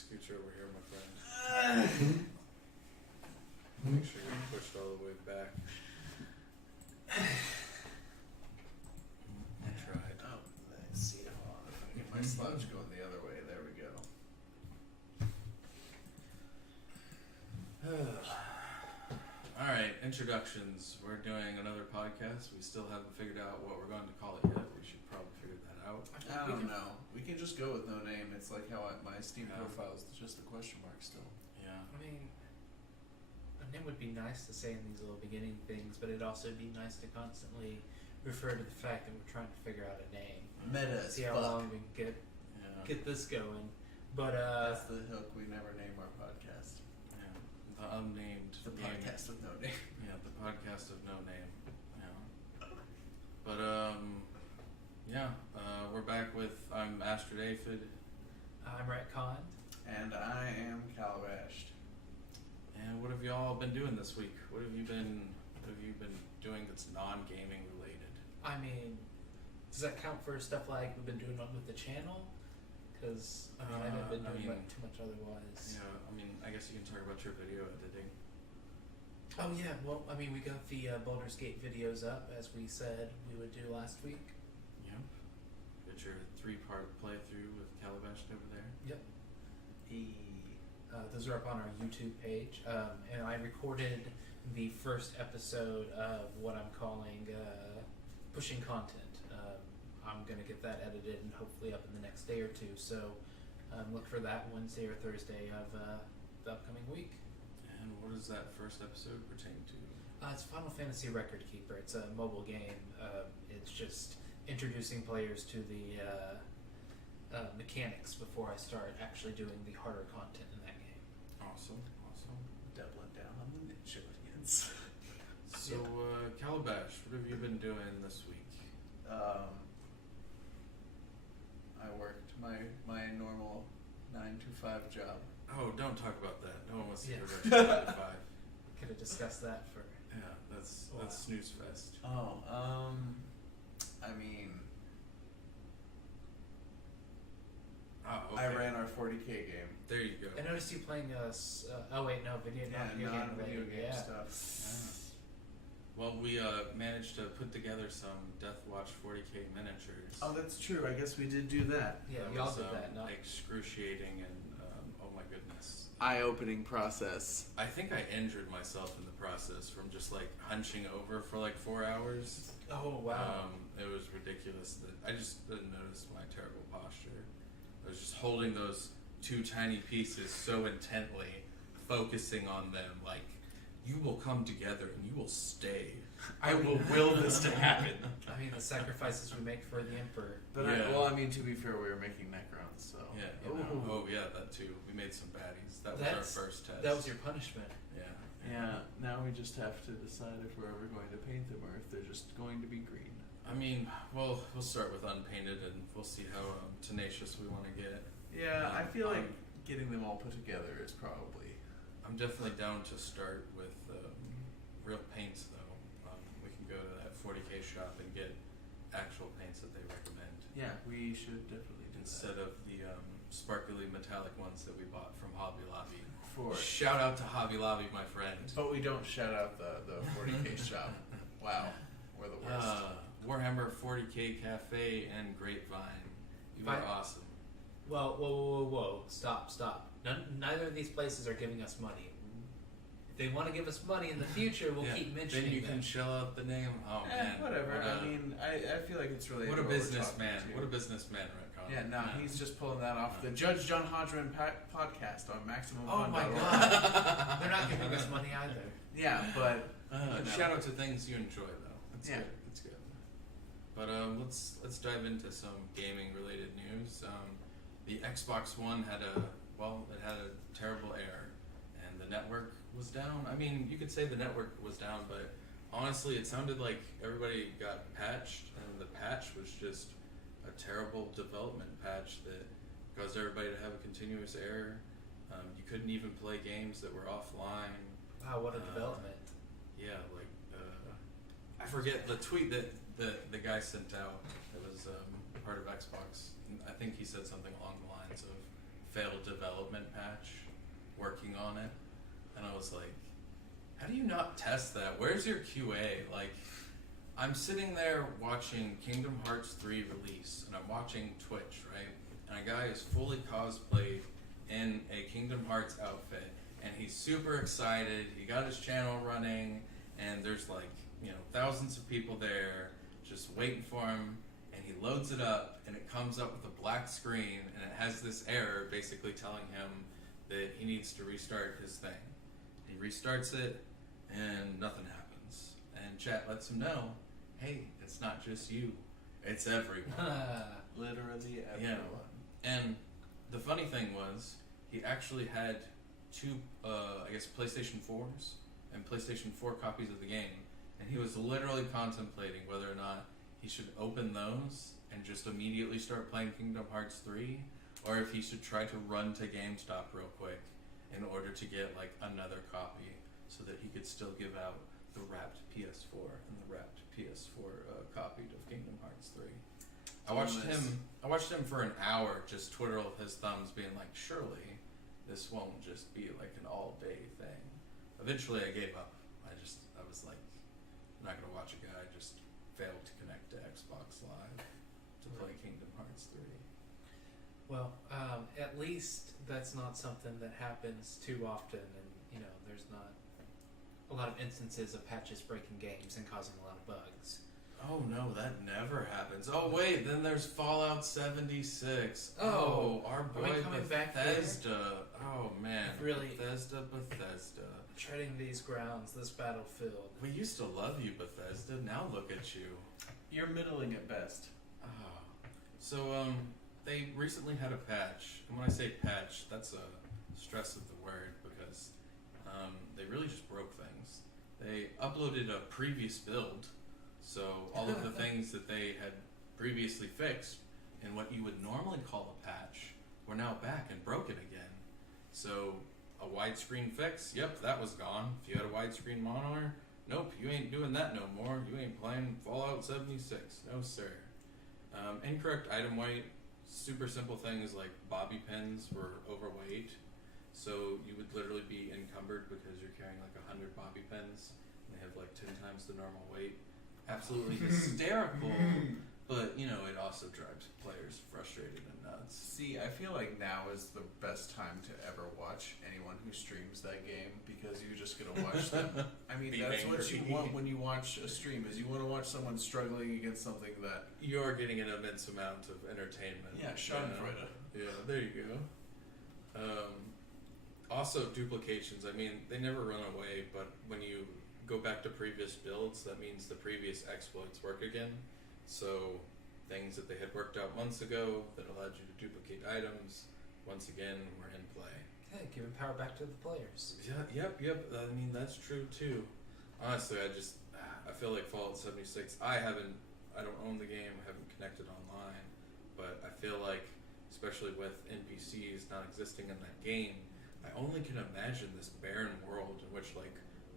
scooch over here, my friend. Make sure you're pushed all the way back. I tried. Oh, let's see. Hold on. If I get my slouch going the other way. There we go. Alright, introductions. We're doing another podcast. We still haven't figured out what we're going to call it yet. We should probably figure that out. I don't know. We can just go with no name. It's like how my Steam profile is just a question mark still. Yeah. I mean, a name would be nice to say in these little beginning things, but it'd also be nice to constantly refer to the fact that we're trying to figure out a name. Meta. See how long we can get this going. But that's the hook. We never name our podcast. Yeah. The unnamed. The podcast with no name. Yeah, the podcast of no name. Yeah. But we're back with I'm Astrid Aphid. I'm Retconned. And I am Calabashed. And what have y'all been doing this week? What have you been doing that's non-gaming related? I mean, does that count for stuff like we've been doing with the channel? Because I haven't been doing too much otherwise. Yeah, I mean, I guess you can talk about your video editing. Oh yeah, well, I mean, we got the Baldur's Gate videos up as we said we would do last week. Yep. Got your 3-part playthrough with Calabash over there. Yep. Those are up on our YouTube page, and I recorded the first episode of what I'm calling pushing content. I'm going to get that edited and hopefully up in the next day or two, so look for that Wednesday or Thursday of the upcoming week. And what does that first episode pertain to? It's Final Fantasy Record Keeper. It's a mobile game. It's just introducing players to the mechanics before I start actually doing the harder content in that game. Awesome. Doubling down on the ninja audience. So, Calabash, what have you been doing this week? I worked my normal 9-to-5 job. Oh, don't talk about that. No one wants to hear about Yeah. your 9 to 5. Could have discussed that for... Yeah, that's snooze fest. Oh, I mean, Oh, okay. I ran our 40K game. There you go. I noticed you playing video non-video game yeah. stuff. Well, we managed to put together some Death Watch 40K miniatures. Oh, that's true. I guess we did do that. Yeah, That y'all was, did that. Not excruciating and oh my goodness. Eye-opening process. I think I injured myself in the process from just like hunching over for like 4 hours. Oh wow! It was ridiculous. That I just didn't notice my terrible posture. I was just holding those 2 tiny pieces so intently, focusing on them like, you will come together and you will stay. I will will this to happen. I mean, the sacrifices we make for the Emperor. But Yeah. I mean, to be fair, we were making Necrons, so. Yeah. you know. Ooh. Oh yeah, that too. We made some baddies. That was our first test. That was your punishment. Yeah. Yeah, now we just have to decide if we're ever going to paint them or if they're just going to be green. I mean, well, we'll start with unpainted and we'll see how tenacious we want to get. Yeah, I feel like getting them all put together is probably... I'm definitely down to start with real paints, though. We can go to that 40K shop and get actual paints that they recommend. Yeah, we should definitely do Instead of the sparkly metallic ones that we bought from Hobby Lobby. For Shout out to Hobby Lobby, my friend. But we don't shout out the 40K shop. Wow, we're the worst. Warhammer 40K Cafe and Grapevine. You are awesome. Well, whoa! Stop! Neither of these places are giving us money. If they want to give us money in the future, we'll keep mentioning Then you them. can shell out the name. Oh man, whatever. I mean, I feel like it's really what a businessman. What a businessman, Retcon. Yeah, no, he's just pulling that off the Judge John Hodgman podcast on Maximum Oh Fun. my god! They're not giving us money either. Yeah, but shout out to things you enjoy though. It's Yeah. good. It's good. But let's dive into some gaming related news. The Xbox One had a terrible error, and the network was down. I mean, you could say the network was down, but honestly, it sounded like everybody got patched, and the patch was just a terrible development patch that caused everybody to have a continuous error. You couldn't even play games that were offline. Wow, what a development! Yeah, like I forget the tweet that the guy sent out. It was part of Xbox. I think he said something along the lines of failed development patch working on it, and I was like, how do you not test that? Where's your QA? Like, I'm sitting there watching Kingdom Hearts 3 release, and I'm watching Twitch, right? And a guy is fully cosplayed in a Kingdom Hearts outfit, and he's super excited. He got his channel running, and there's like, thousands of people there just waiting for him, and he loads it up, and it comes up with a black screen, and it has this error basically telling him that he needs to restart his thing. He restarts it, and nothing happens. And chat lets him know, hey, it's not just you, it's everyone. Literally everyone. Yeah. And the funny thing was, he actually had two, PlayStation 4s and PlayStation 4 copies of the game, and he was literally contemplating whether or not he should open those and just immediately start playing Kingdom Hearts 3, or if he should try to run to GameStop real quick in order to get like another copy so that he could still give out the wrapped PS4 and the wrapped PS4 copy of Kingdom Hearts 3. I watched him for an hour just twiddle his thumbs being like, surely this won't just be like an all-day thing. Eventually I gave up. I was like, I'm not going to watch a guy just fail to connect to Xbox Live to play Kingdom Hearts 3. Well, at least that's not something that happens too often, and there's not a lot of instances of patches breaking games and causing a lot of bugs. Oh no, that never happens. Oh wait, then there's Fallout 76. Oh, our are boy we coming back there? Bethesda. Oh man, Really? Bethesda. Treading these grounds, this battlefield. We used to love you, Bethesda. Now look at you. You're middling at best. Oh. So they recently had a patch, and when I say patch, that's a stress of the word because they really just broke things. They uploaded a previous build, so all of the things that they had previously fixed in what you would normally call a patch were now back and broken again. So a widescreen fix, yep, that was gone. If you had a widescreen monitor, nope, you ain't doing that no more. You ain't playing Fallout 76. No, sir. Incorrect item weight, super simple things like bobby pins were overweight. So you would literally be encumbered because you're carrying like 100 bobby pins and they have like 10 times the normal weight. Absolutely hysterical, but it also drives players frustrated and nuts. See, I feel like now is the best time to ever watch anyone who streams that game because you're just gonna watch them. I mean, that's what you want when you watch a stream is you want to watch someone struggling against something that you're getting an immense amount of entertainment. Yeah, Schadenfreude. Yeah, there you go. Also, duplications. I mean, they never run away, but when you go back to previous builds, that means the previous exploits work again. So things that they had worked out months ago that allowed you to duplicate items, once again, were in play. Hey, giving power back to the players. Yeah, yep. I mean, that's true too. Honestly, I feel like Fallout 76. I don't own the game, I haven't connected online, but I feel like, especially with NPCs not existing in that game, I only can imagine this barren world in which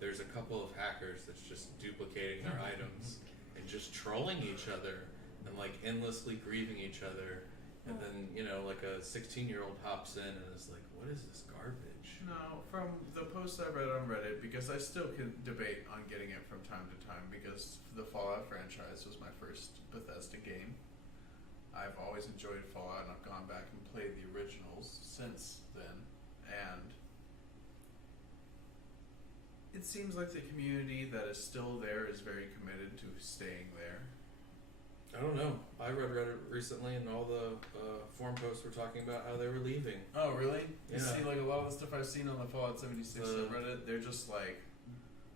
there's a couple of hackers that's just duplicating their items and just trolling each other and endlessly grieving each other, and then a 16-year-old hops in and is like, what is this garbage? No, from the posts I read on Reddit, because I still can debate on getting it from time to time because the Fallout franchise was my first Bethesda game. I've always enjoyed Fallout and I've gone back and played the originals since then, and it seems like the community that is still there is very committed to staying there. I don't know. I read Reddit recently, and all the forum posts were talking about how they were leaving. Oh, really? Yeah. You see, a lot of the stuff I've seen on the Fallout 76 subreddit, they're just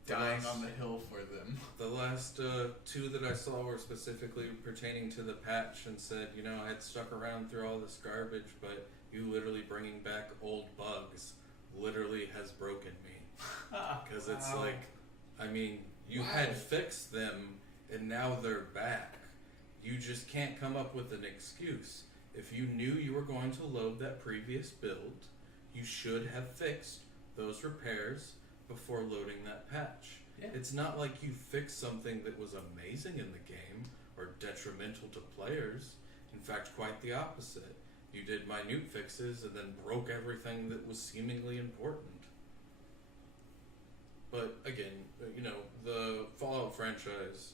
dying on the hill for them. The last two that I saw were specifically pertaining to the patch and said, I had stuck around through all this garbage, but you literally bringing back old bugs literally has broken me. Because it's you had fixed them, and now they're back. You just can't come up with an excuse. If you knew you were going to load that previous build, you should have fixed those repairs before loading that patch. Yeah. It's not like you fixed something that was amazing in the game or detrimental to players. In fact, quite the opposite. You did minute fixes and then broke everything that was seemingly important. But again, the Fallout franchise,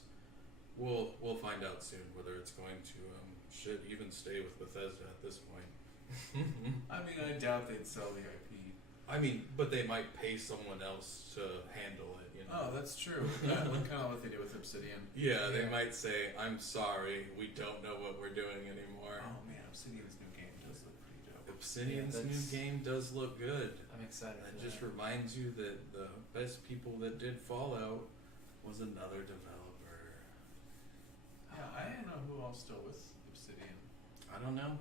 we'll find out soon whether it's going to even stay with Bethesda at this point. I mean, I doubt they'd sell the IP. I mean, but they might pay someone else to handle it. Oh, that's true. Kind of what they did with Obsidian. Yeah, they might say, "I'm sorry, we don't know what we're doing anymore." Oh man, Obsidian's new game does look pretty dope. Obsidian's new game does look good. I'm excited. It for just that. reminds you that the best people that did Fallout was another developer. Yeah, I don't know who else still with Obsidian. I don't know.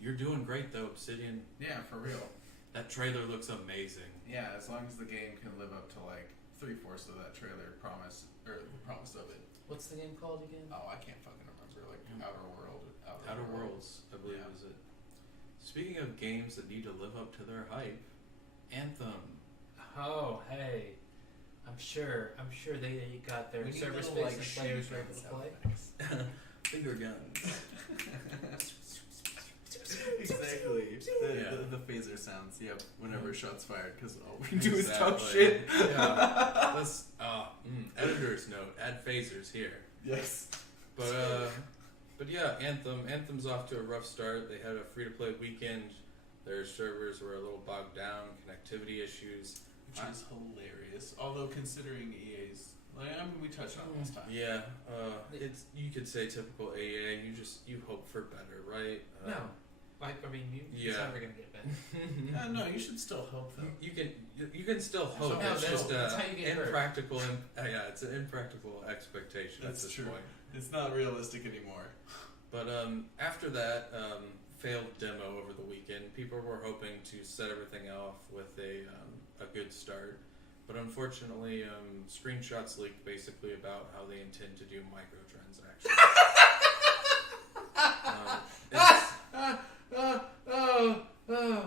You're doing great though, Obsidian. Yeah, for real. That trailer looks amazing. Yeah, as long as the game can live up to like 3/4 of that trailer promise of it. What's the game called again? Oh, I can't fucking remember. Like Outer Worlds, I believe is it. Speaking of games that need to live up to their hype, Anthem. Oh, hey. I'm sure they got their server space and players were able to play. Finger guns. Exactly. Yeah. The phaser sounds. Yep. Whenever shots fired, because all we do is talk Exactly. shit. Yeah. Let's editor's note. Add phasers here. Yes. But yeah, Anthem's off to a rough start. They had a free-to-play weekend. Their servers were a little bogged down, connectivity issues. Which is hilarious. Although considering EA's, we touched on it last time. Yeah, it's you could say typical AA. You hope for better, right? No. It's never going to get better. No, you should still hope though. You can still hope. No, It's just that's how you get hurt. impractical. It's an impractical expectation at That's this true. point. It's not realistic anymore. But after that failed demo over the weekend, people were hoping to set everything off with a good start. But unfortunately, screenshots leaked basically about how they intend to do microtransactions.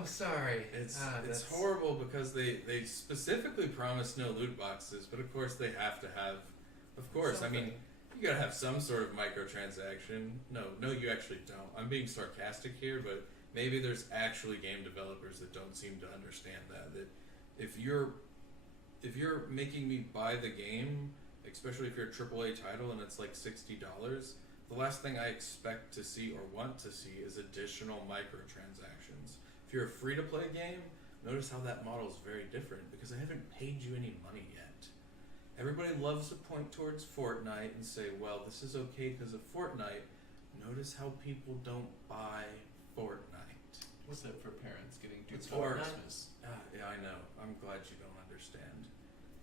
Sorry. It's horrible because they specifically promised no loot boxes, but of course they have to have. Of course, I mean, you gotta have some sort of microtransaction. No, you actually don't. I'm being sarcastic here, but maybe there's actually game developers that don't seem to understand that if you're making me buy the game, especially if you're a AAA title and it's like $60, the last thing I expect to see or want to see is additional microtransactions. If you're a free-to-play game, notice how that model is very different because I haven't paid you any money yet. Everybody loves to point towards Fortnite and say, well, this is okay because of Fortnite. Notice how people don't buy Fortnite. What's that for parents getting duped For on Christmas? Yeah, I know. I'm glad you don't understand.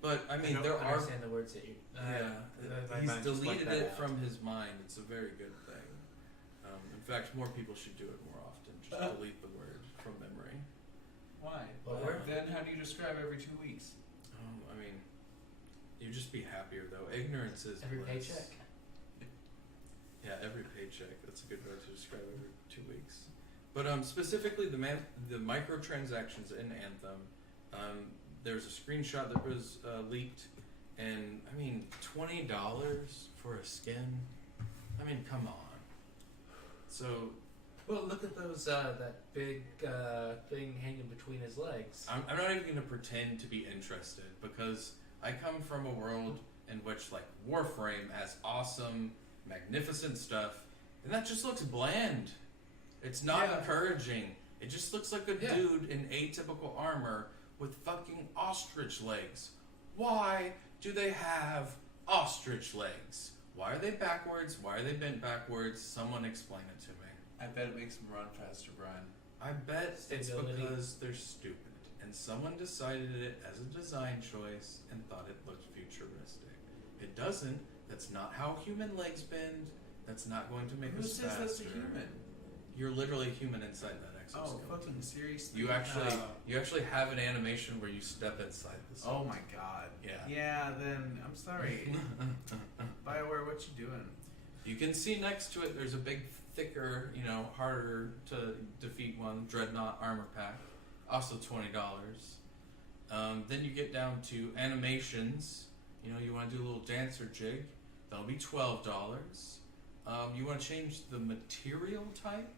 But, I I mean, don't there are... understand the words that you... he's deleted it from his mind. It's a very good thing. In fact, more people should do it more often. Just delete the word from memory. Why? Well, Then how do you describe every 2 weeks? I mean, you just be happier, though. Ignorance is Every bliss. paycheck. Yeah, every paycheck. That's a good way to describe every 2 weeks. But specifically, the microtransactions in Anthem, there's a screenshot that was leaked, and I mean, $20 for a skin. I mean, come on. So, Well, look at those that big thing hanging between his legs. I'm not even going to pretend to be interested because I come from a world in which like Warframe has awesome, magnificent stuff, and that just looks bland. It's not encouraging. It just looks like a dude in atypical armor with fucking ostrich legs. Why do they have ostrich legs? Why are they backwards? Why are they bent backwards? Someone explain it to me. I bet it makes them run faster, Brian. I bet it's Stability. because they're stupid. And someone decided it as a design choice and thought it looked futuristic. It doesn't. That's not how human legs bend. That's not going to make Who us says faster. that's a human? You're literally a human inside that exoskeleton. Oh, fucking seriously? You actually have an animation where you step inside the Oh my god. Yeah. Yeah, then I'm sorry. BioWare, what you doing? You can see next to it there's a big, thicker, harder to defeat one, Dreadnought armor pack. Also $20. Then you get down to animations. You want to do a little dancer jig. That'll be $12. You want to change the material type?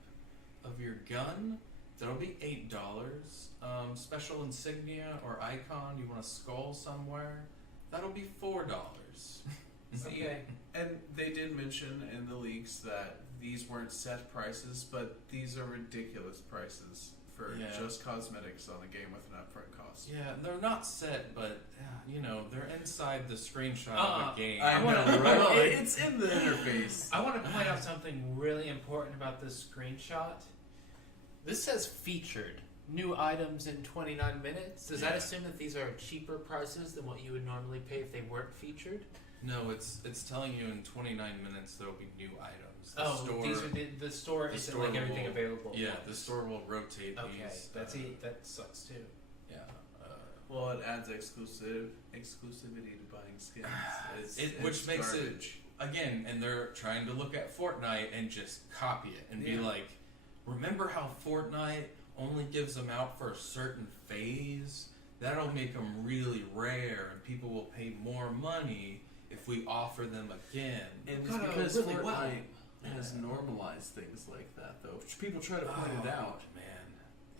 of your gun, that'll be $8. Special insignia or icon, you want a skull somewhere, that'll be $4. Okay. And they did mention in the leaks that these weren't set prices, but these are ridiculous prices for Yeah. just cosmetics on a game with an upfront cost. Yeah, they're not set, but they're inside the screenshot of the game. I know, wanna- right? It's in the interface. I want to point out something really important about this screenshot. This says featured. New items in 29 minutes. Does that Yeah. assume that these are cheaper prices than what you would normally pay if they weren't featured? No, it's telling you in 29 minutes there will be new items. These are the store the isn't store like everything will- available. at Yeah, once. the store will rotate Okay, these. that's it. That sucks too. Yeah. Well, it adds exclusivity to buying skins. Which makes garbage. it again, and they're trying to look at Fortnite and just copy it and be Yeah. like, remember how Fortnite only gives them out for a certain phase? That'll make them really rare, and people will pay more money if we offer them again. And it's Kinda because really Fortnite well. has normalized things like that, though. People try to point it out. Man.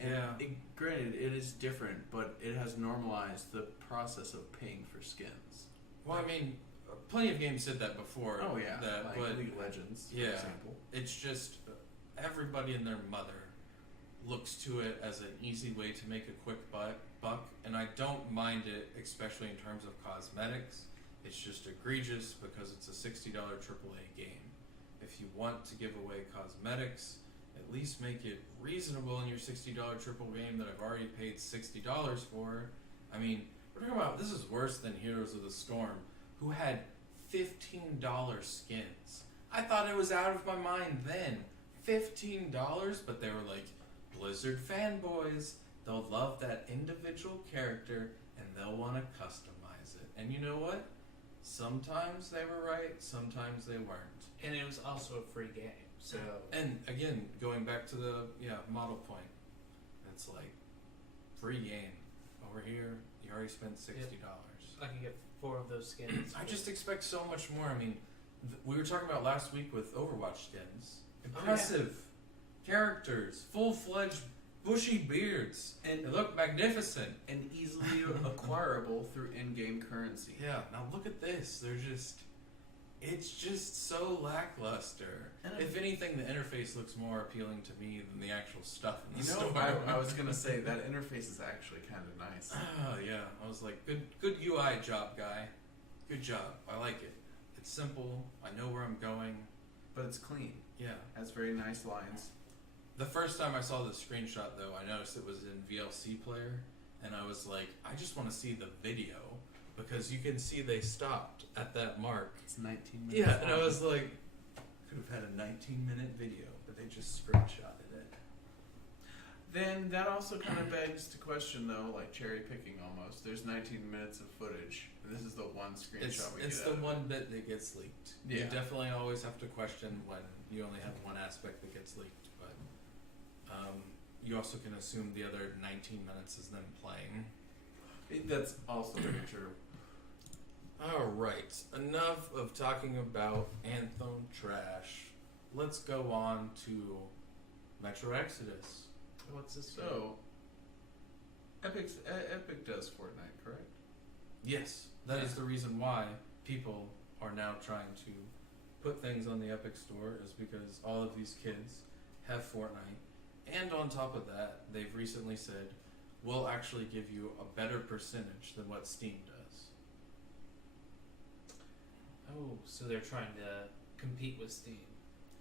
And Yeah. granted, it is different, but it has normalized the process of paying for skins. Well, I mean, plenty of games did that before. Oh yeah, That, like but League of Legends, for yeah. example. it's just everybody and their mother looks to it as an easy way to make a quick buck, and I don't mind it, especially in terms of cosmetics. It's just egregious because it's a $60 AAA game. If you want to give away cosmetics, at least make it reasonable in your $60 triple game that I've already paid $60 for. I mean, we're talking about, this is worse than Heroes of the Storm, who had $15 skins. I thought it was out of my mind then. $15, but they were like, Blizzard fanboys, they'll love that individual character and they'll want to customize it. And you know what? Sometimes they were right, sometimes they weren't. And it was also a free game, so And again, going back to the model point, it's like free game over here. You already spent $60. I can get 4 of those skins. I just expect so much more. I mean, we were talking about last week with Overwatch skins. yeah. Impressive characters, full-fledged bushy beards, And they look magnificent. and easily acquirable through in-game currency. Yeah. Now look at this. It's just so lackluster. And If anything, the interface looks more appealing to me than the actual stuff in the You know, store. I was gonna say that interface is actually kind of nice. Oh yeah, I was like, good UI job, guy. Good job. I like it. It's simple. I know where I'm going. But it's clean. Yeah. Has very nice lines. The first time I saw the screenshot, though, I noticed it was in VLC player, and I was like, I just want to see the video because you can see they stopped at that mark. It's 19 minutes. Yeah, and I was like, could have had a 19-minute video, but they just screenshotted it. Then that also kind of begs to question, though, like cherry picking almost. There's 19 minutes of footage. And this is the one screenshot It's get the out of it. one bit that gets leaked. You Yeah. definitely always have to question when you only have one aspect that gets leaked, but you also can assume the other 19 minutes is them playing. That's also very true. Alright, enough of talking about Anthem trash. Let's go on to Metro Exodus. What's this? So, Epic does Fortnite, correct? Yes, that is the reason why people are now trying to put things on the Epic Store, is because all of these kids have Fortnite. And on top of that, they've recently said, we'll actually give you a better percentage than what Steam does. Oh, so they're trying to compete with Steam,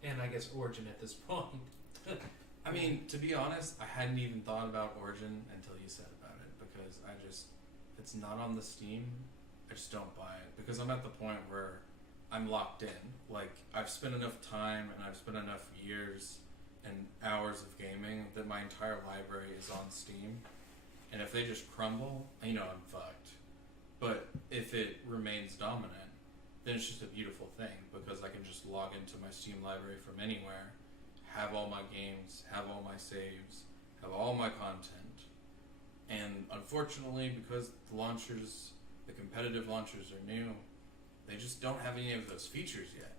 and I guess Origin at this point. I mean, to be honest, I hadn't even thought about Origin until you said about it, because it's not on the Steam, I just don't buy it, because I'm at the point where I'm locked in. Like, I've spent enough time and I've spent enough years and hours of gaming that my entire library is on Steam, and if they just crumble, I'm fucked. But if it remains dominant, then it's just a beautiful thing, because I can just log into my Steam library from anywhere, have all my games, have all my saves, have all my content. And unfortunately, because the competitive launchers are new, they just don't have any of those features yet.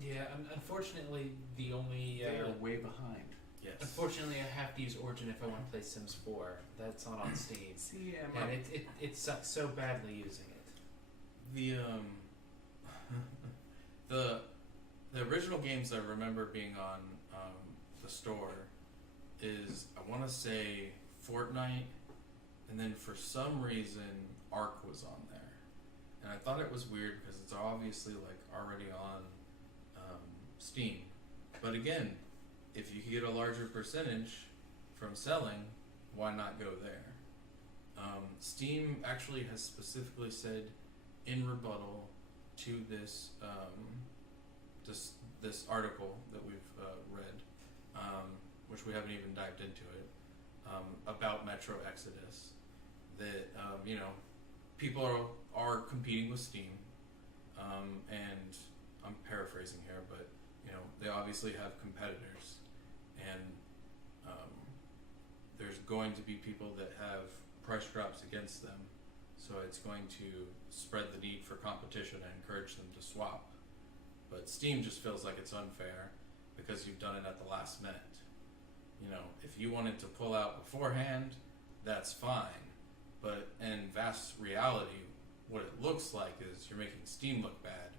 Yeah, unfortunately, the only They are way behind. Yes. Unfortunately, I have to use Origin if I want to play Sims 4. That's not on Steam. See, And it sucks so badly using it. The the original games I remember being on the store is, I want to say, Fortnite, and then for some reason Ark was on there, and I thought it was weird because it's obviously like already on Steam, but again, if you get a larger percentage from selling, why not go there? Steam actually has specifically said in rebuttal to this this article that we've read, which we haven't even dived into it, about Metro Exodus, that people are competing with Steam, and I'm paraphrasing here, but they obviously have competitors, and there's going to be people that have price drops against them, so it's going to spread the need for competition and encourage them to swap. But Steam just feels like it's unfair because you've done it at the last minute. If you wanted to pull out beforehand, that's fine. But in vast reality, what it looks like is you're making Steam look bad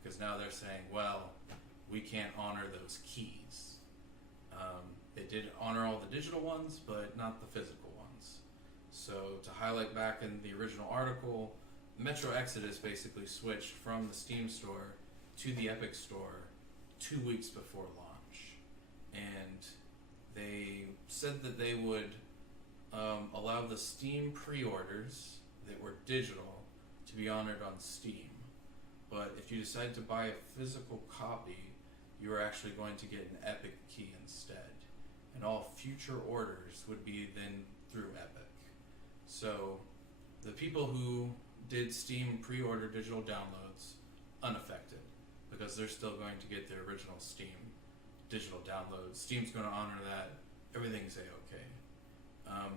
because now they're saying, well, we can't honor those keys. They did honor all the digital ones, but not the physical ones. So to highlight back in the original article, Metro Exodus basically switched from the Steam store to the Epic store 2 weeks before launch. And they said that they would allow the Steam pre-orders that were digital to be honored on Steam. But if you decide to buy a physical copy, you are actually going to get an Epic key instead. And all future orders would be then through Epic. So the people who did Steam pre-order digital downloads, unaffected, because they're still going to get their original Steam digital downloads. Steam's going to honor that. Everything's a-okay.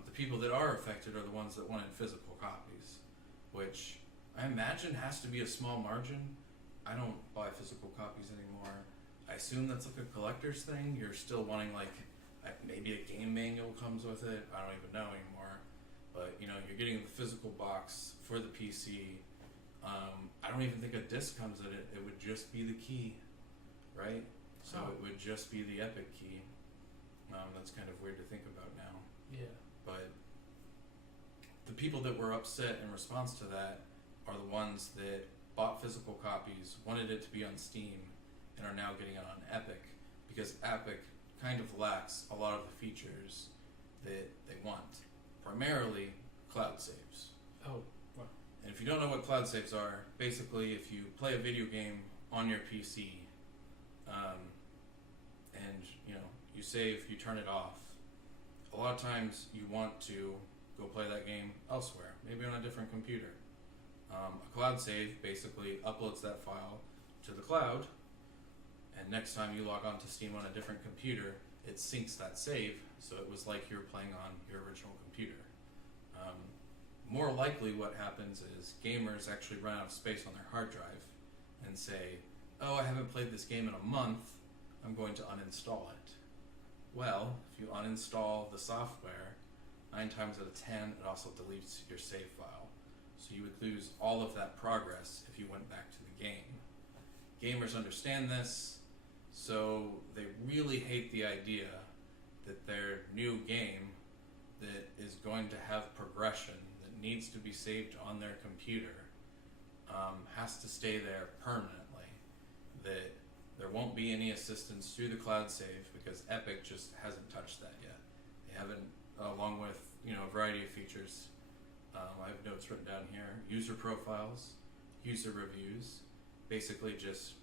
The people that are affected are the ones that wanted physical copies, which I imagine has to be a small margin. I don't buy physical copies anymore. I assume that's like a collector's thing. You're still wanting maybe a game manual comes with it. I don't even know anymore. But you're getting the physical box for the PC. I don't even think a disc comes in it. It would just be the key, right? So it would just be the Epic key. That's kind of weird to think about now. Yeah. But the people that were upset in response to that are the ones that bought physical copies, wanted it to be on Steam, and are now getting it on Epic, because Epic kind of lacks a lot of the features that they want. Primarily, cloud saves. Oh, wow. And if you don't know what cloud saves are, basically if you play a video game on your PC, and you save, you turn it off, a lot of times you want to go play that game elsewhere, maybe on a different computer. A cloud save basically uploads that file to the cloud, and next time you log on to Steam on a different computer, it syncs that save, so it was like you were playing on your original computer. More likely what happens is gamers actually run out of space on their hard drive and say, oh, I haven't played this game in a month, I'm going to uninstall it. Well, if you uninstall the software, 9 times out of 10, it also deletes your save file. So you would lose all of that progress if you went back to the game. Gamers understand this, so they really hate the idea that their new game that is going to have progression, that needs to be saved on their computer, has to stay there permanently. That there won't be any assistance through the cloud save because Epic just hasn't touched that yet. They haven't, along with a variety of features. I have notes written down here: user profiles, user reviews, basically just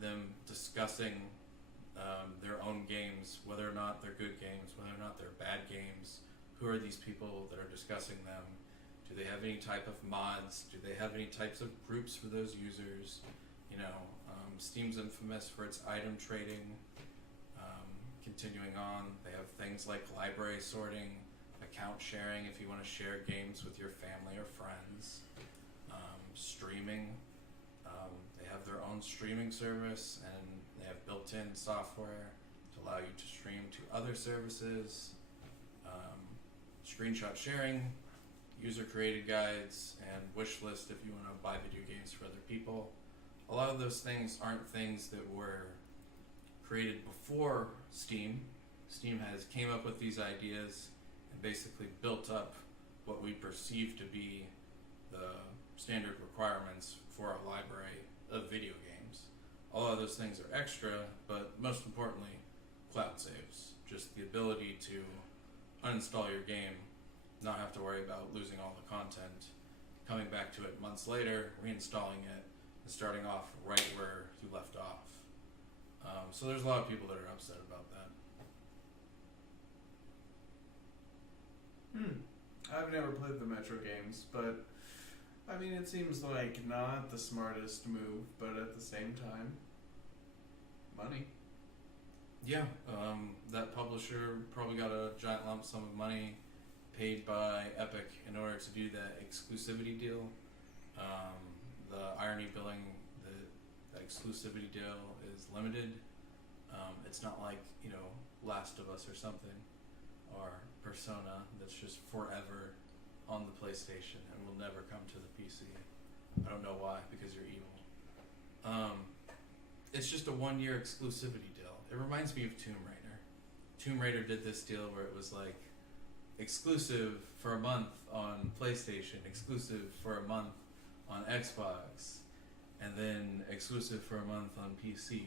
them discussing their own games, whether or not they're good games, whether or not they're bad games. Who are these people that are discussing them? Do they have any type of mods? Do they have any types of groups for those users? Steam's infamous for its item trading. Continuing on, they have things like library sorting, account sharing if you want to share games with your family or friends, streaming. They have their own streaming service, and they have built-in software to allow you to stream to other services, screenshot sharing, user-created guides, and wish list if you want to buy video games for other people. A lot of those things aren't things that were created before Steam. Steam came up with these ideas and basically built up what we perceive to be the standard requirements for a library of video games. A lot of those things are extra, but most importantly, cloud saves. Just the ability to uninstall your game, not have to worry about losing all the content, coming back to it months later, reinstalling it, and starting off right where you left off. So there's a lot of people that are upset about that. I've never played the Metro games, but I mean, it seems like not the smartest move, but at the same time, money. Yeah, that publisher probably got a giant lump sum of money paid by Epic in order to do that exclusivity deal. The irony billing, the exclusivity deal is limited. It's not like, Last of Us or something, or Persona, that's just forever on the PlayStation and will never come to the PC. I don't know why, because you're evil. It's just a 1-year exclusivity deal. It reminds me of Tomb Raider. Tomb Raider did this deal where it was like exclusive for a month on PlayStation, exclusive for a month on Xbox, and then exclusive for a month on PC.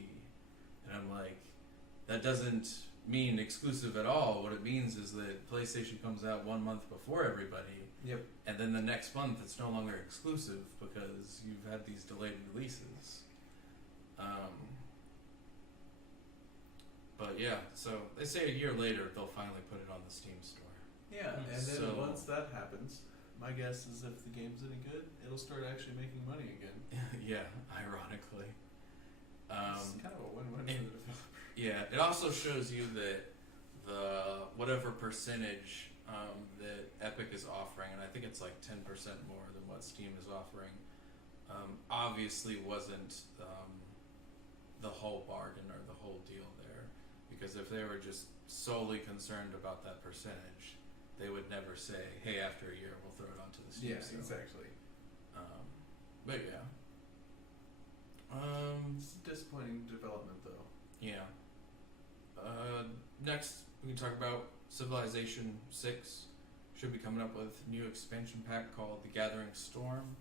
And I'm like, that doesn't mean exclusive at all. What it means is that PlayStation comes out 1 month before everybody. Yep. And then the next month it's no longer exclusive because you've had these delayed releases. But yeah, so they say a year later they'll finally put it on the Steam store. Yeah, and then So- once that happens, my guess is if the game's any good, it'll start actually making money again. Yeah, ironically. It's kind of a win-win for the developer. Yeah, it also shows you that the whatever percentage that Epic is offering, and I think it's like 10% more than what Steam is offering, obviously wasn't the whole bargain or the whole deal there. Because if they were just solely concerned about that percentage, they would never say, hey, after a year we'll throw it onto the Steam Yeah, store. exactly. But yeah. It's a disappointing development, though. Yeah. Next, we can talk about Civilization 6. Should be coming up with a new expansion pack called The Gathering Storm.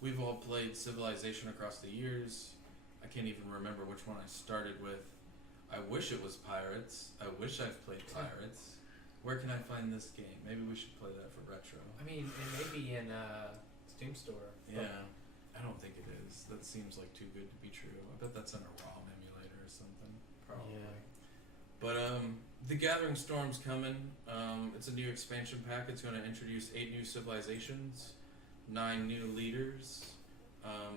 We've all played Civilization across the years. I can't even remember which one I started with. I wish it was Pirates. I wish I've played Pirates. Where can I find this game? Maybe we should play that for retro. I mean, it may be in Steam Store. Yeah. I don't think it is. That seems like too good to be true. I bet that's on a ROM emulator or something. Probably. Yeah. But The Gathering Storm's coming. It's a new expansion pack. It's going to introduce 8 new civilizations, 9 new leaders,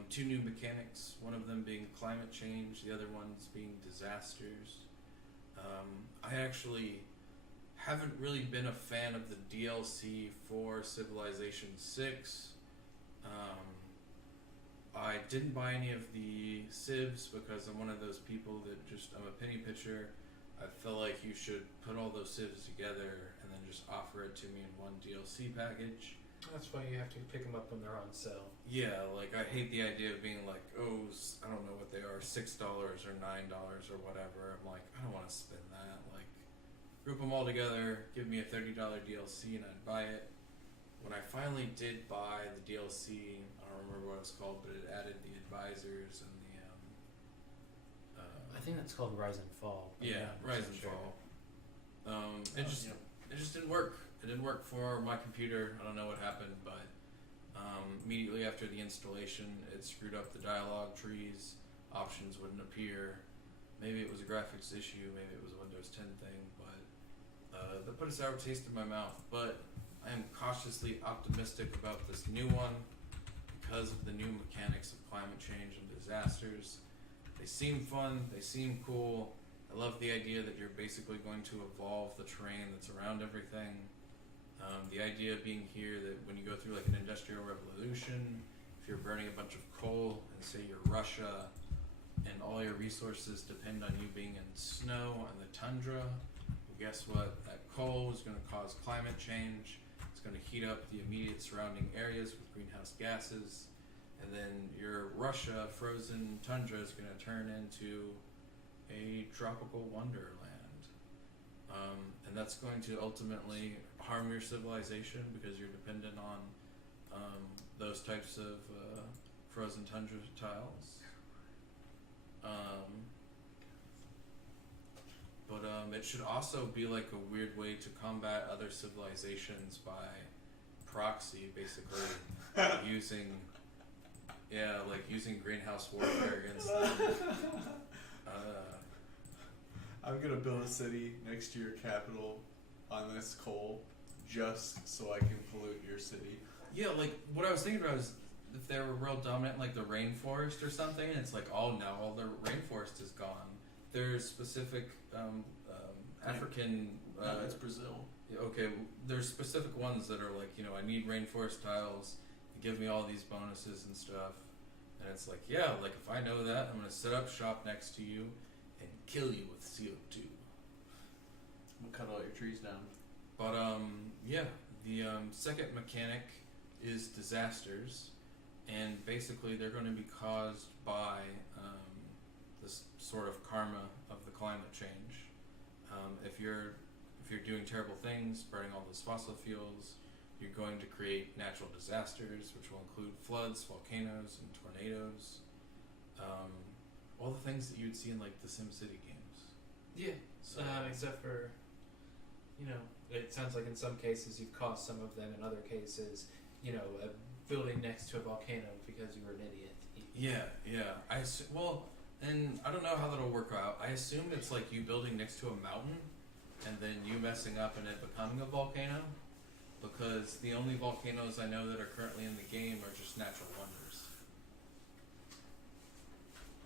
2 new mechanics, one of them being climate change, the other ones being disasters. I actually haven't really been a fan of the DLC for Civilization 6. I didn't buy any of the civs because I'm one of those people that I'm a penny pitcher. I feel like you should put all those civs together and then just offer it to me in one DLC package. That's why you have to pick them up when they're on sale. Yeah, like I hate the idea of being like, oh, I don't know what they are, $6 or $9 or whatever. I'm like, I don't want to spend that. Like, group them all together, give me a $30 DLC and I'd buy it. When I finally did buy the DLC, I don't remember what it's called, but it added the advisors and the I think that's called Rise and Fall. I'm yeah, not Rise and sure. Fall. It just didn't work. It didn't work for my computer. I don't know what happened, but immediately after the installation, it screwed up the dialogue trees. Options wouldn't appear. Maybe it was a graphics issue. Maybe it was a Windows 10 thing, but that put a sour taste in my mouth. But I am cautiously optimistic about this new one because of the new mechanics of climate change and disasters. They seem fun. They seem cool. I love the idea that you're basically going to evolve the terrain that's around everything. The idea being here that when you go through like an industrial revolution, if you're burning a bunch of coal and say you're Russia and all your resources depend on you being in snow and the tundra. Well, guess what? That coal is going to cause climate change. It's going to heat up the immediate surrounding areas with greenhouse gases. And then your Russia frozen tundra is going to turn into a tropical wonderland. And that's going to ultimately harm your civilization because you're dependent on those types of frozen tundra tiles. But it should also be like a weird way to combat other civilizations by proxy, basically using greenhouse warfare against them. I'm gonna build a city next to your capital on this coal just so I can pollute your city. Yeah, like what I was thinking about is if they were real dominant, like the rainforest or something, and it's like, oh, now all the rainforest is gone. There's specific African. It's Brazil. Okay, there's specific ones that are like, I need rainforest tiles. You give me all these bonuses and stuff, and it's like, yeah, like if I know that, I'm gonna set up shop next to you and kill you with CO2. We'll cut all your trees down. But the second mechanic is disasters, and basically they're going to be caused by this sort of karma of the climate change. If you're doing terrible things, burning all those fossil fuels, you're going to create natural disasters, which will include floods, volcanoes, and tornadoes. All the things that you'd see in like the SimCity games. Yeah. So, Except for, it sounds like in some cases you've caused some of them. In other cases, a building next to a volcano because you were an idiot. Yeah. And I don't know how that'll work out. I assume it's like you building next to a mountain, and then you messing up and it becoming a volcano. Because the only volcanoes I know that are currently in the game are just natural wonders.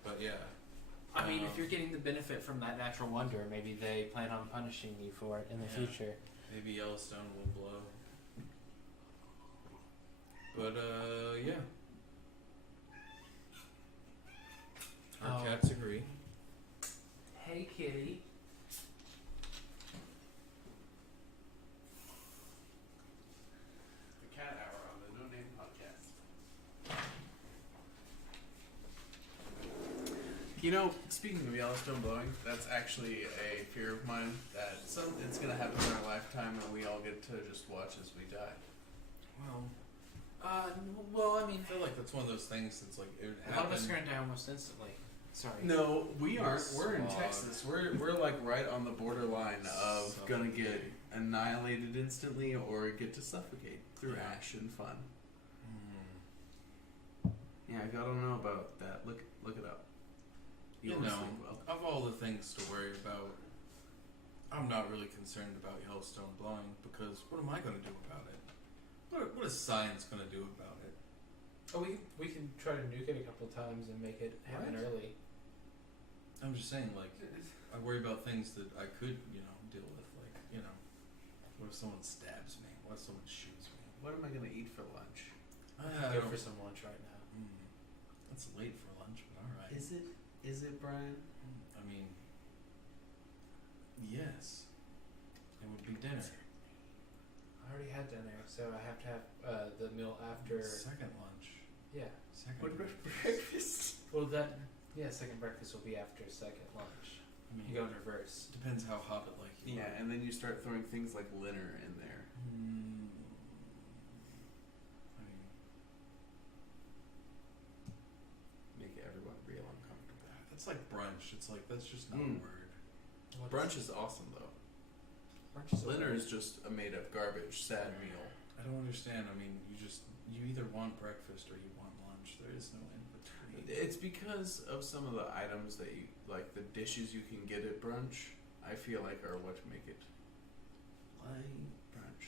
But yeah. I mean, if you're getting the benefit from that natural wonder, maybe they plan on punishing you for it in the future. Maybe Yellowstone will blow. But yeah. Our cats agree. Hey, kitty. The cat hour on the No Name podcast. Speaking of Yellowstone blowing, that's actually a fear of mine that it's gonna happen in our lifetime and we all get to just watch as we die. Well, I mean, I feel like that's one of those things that's like it would a lot of us happen. are going to die almost instantly. Sorry. No, we aren't. We're in Swag. Texas. We're like right on the borderline of gonna get Suffocate. annihilated instantly or get to suffocate through Yeah. ash and fun. Hmm. Yeah, I don't know about that. Look it up. You won't know, sleep well. of all the things to worry about, I'm not really concerned about Yellowstone blowing because what am I going to do about it? What is science going to do about it? Oh, we can try to nuke it a couple of times and make it happen What? early. I'm just saying, like, I worry about things that I could, deal with. Like, what if someone stabs me? What if someone shoots me? What am I gonna eat for lunch? I Go don't- for some lunch right now. It's late for lunch, but all right. Is it, Brian? I mean, yes, it would be dinner. I already had dinner, so I have to have the meal after. Second lunch. Yeah. Second. What about lunch. breakfast? Well, second breakfast will be after second lunch. I mean, You go in reverse. depends how hot it like you. Yeah, are. and then you start throwing things like linner in there. I mean, Make everyone real uncomfortable. that's like brunch. It's like that's just not Mm. a word. Brunch is awesome though. Brunch is Linner okay. is just a made up garbage, sad meal. I don't understand. I mean, you either want breakfast or you want lunch. There is no in between. It's because of some of the items that you like, the dishes you can get at brunch. I feel like are what make it like brunch.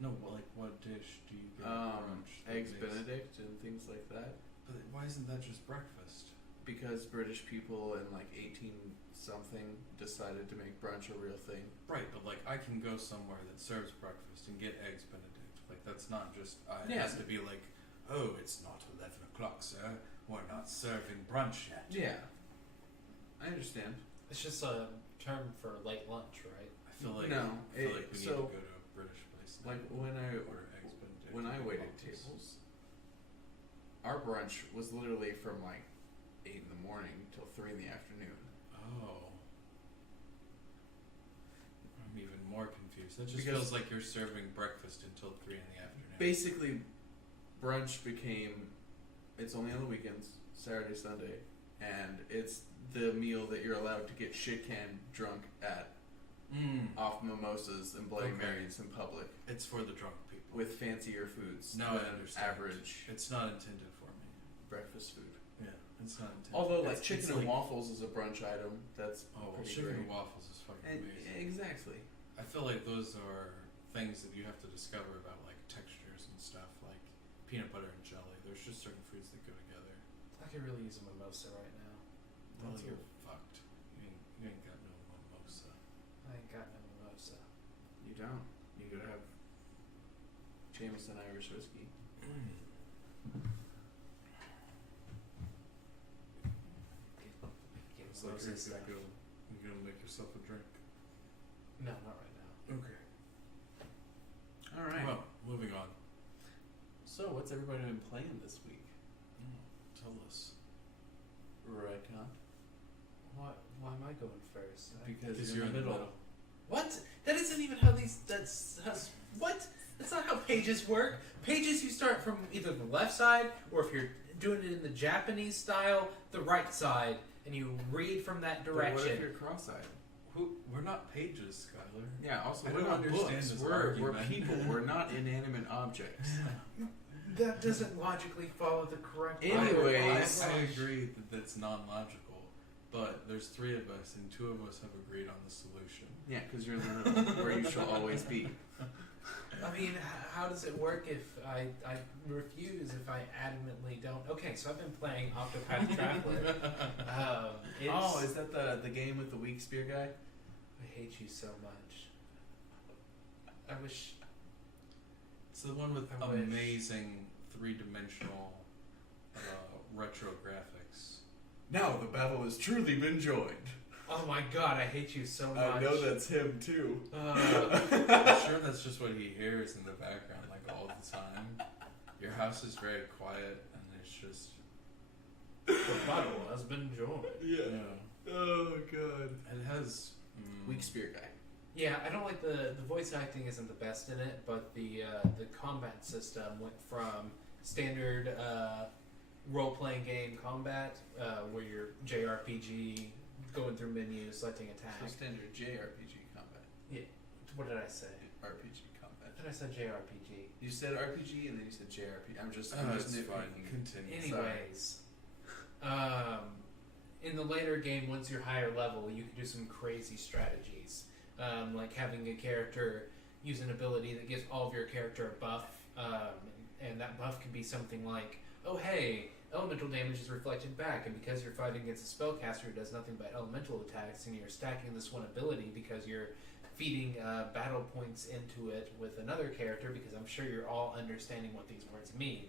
No, like what dish do you get at brunch? that Eggs makes- Benedict and things like that. But why isn't that just breakfast? Because British people in like 18 something decided to make brunch a real thing. Right, but like I can go somewhere that serves breakfast and get eggs Benedict. Like that's not just. It Yeah. has to be like, oh, it's not 11 o'clock, sir. We're not serving brunch yet. Yeah. I understand. It's just a term for late lunch, right? I feel like No, I feel like we need to so, go to a British place. Like now. when I Order eggs Benedict when I and waited waffles. tables, our brunch was literally from like 8 in the morning till 3 in the afternoon. Oh. I'm even more confused. That just Because- feels like you're serving breakfast until 3 in the afternoon. Basically, brunch became, it's only on the weekends, Saturday, Sunday, and it's the meal that you're allowed to get shit canned drunk at off mimosas and Bloody Okay. Marys in public It's for the drunk people. with fancier foods No, I than understand. average It's not intended for me. breakfast food. Yeah, it's not intended. Although, like, It's chicken and waffles is a brunch item that's Oh, well, pretty chicken great. and waffles is fucking And, amazing. exactly. I feel like those are things that you have to discover about like textures and stuff, like peanut butter and jelly. There's just certain foods that go together. I could really use a mimosa right now. Well, That's you're fucked. You ain't got no mimosa. I ain't got no mimosa. You don't. You gotta have Jameson Irish whiskey. Get It's like mimosa you're stuff. gonna make yourself a drink. No, not right now. Okay. All right. Well, moving on. So, what's everybody been playing this week? Tell us. Right, huh? Why am I going first? Because you're in the middle. What? That isn't even how these. What? That's not how pages work. Pages, you start from either the left side, or if you're doing it in the Japanese style, the right side, and you read from that But what if direction. you're cross-eyed? We're not pages, Skylar. Yeah. Also, I we're don't not understand books. this We're argument. people. We're not inanimate objects. That doesn't logically follow the correct. Anyways. I agree that that's non-logical, but there's 3 of us, and 2 of us have agreed on the solution. Yeah, because you're in the middle, where you shall always be. I mean, how does it work if I refuse, if I adamantly don't? Okay, so I've been playing Octopath Traveler. Oh, is that the game with the weak spear guy? I hate you so much. I wish. It's the one with I wish. amazing 3-dimensional retro graphics. Now the battle has truly been joined. Oh my god, I hate you so much. I know that's him too. I'm sure that's just what he hears in the background, like all the time. Your house is very quiet, and it's just the battle has been joined. yeah. Oh god. It has Weak spear guy. Yeah, I don't like the voice acting isn't the best in it, but the combat system went from standard role playing game combat where you're JRPG going through menus, selecting So attacks. standard JRPG combat. Yeah, what did I say? RPG combat. I thought I said JRPG. You said RPG and then you said JRPG. I'm just it's nitpicking. fine. Continue. Anyways, in the later game, once you're higher level, you can do some crazy strategies, like having a character use an ability that gives all of your character a buff, and that buff can be something like, oh hey, elemental damage is reflected back, and because you're fighting against a spellcaster who does nothing but elemental attacks, and you're stacking this one ability because you're feeding battle points into it with another character, because I'm sure you're all understanding what these words mean.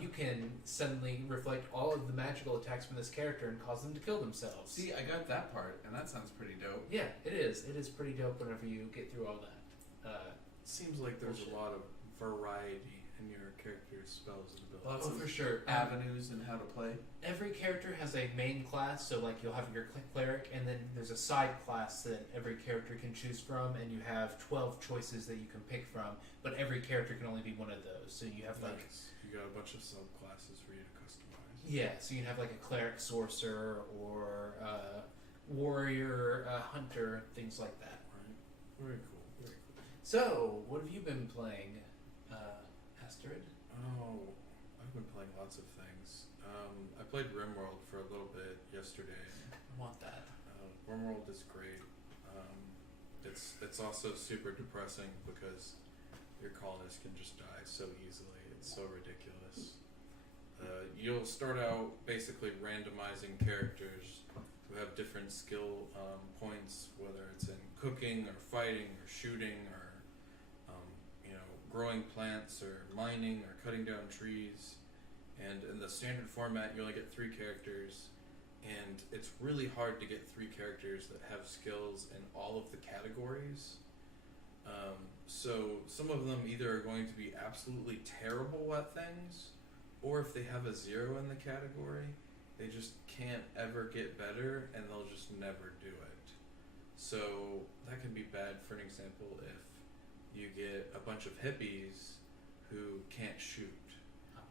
You can suddenly reflect all of the magical attacks from this character and cause them to kill themselves. See, I got that part, and that sounds pretty dope. Yeah, it is. It is pretty dope whenever you get through all that. Seems like there's a lot of variety in your character's spells and abilities. Lots Oh, of for sure. avenues and how to play. Every character has a main class, so like you'll have your cleric, and then there's a side class that every character can choose from, and you have 12 choices that you can pick from, but every character can only be one of those. So you have like Nice. You got a bunch of subclasses for you to customize. yeah, so you can have like a cleric, sorcerer, or warrior, hunter, things like that. Right. Very cool. Very cool. So, what have you been playing, Astrid? Oh, I've been playing lots of things. I played RimWorld for a little bit yesterday. I want that. RimWorld is great. It's also super depressing because your colonists can just die so easily. It's so ridiculous. You'll start out basically randomizing characters who have different skill points, whether it's in cooking or fighting or shooting or growing plants or mining or cutting down trees. And in the standard format, you only get 3 characters, and it's really hard to get 3 characters that have skills in all of the categories. So some of them either are going to be absolutely terrible at things, or if they have a 0 in the category, they just can't ever get better and they'll just never do it. So that can be bad. For an example, if you get a bunch of hippies who can't shoot,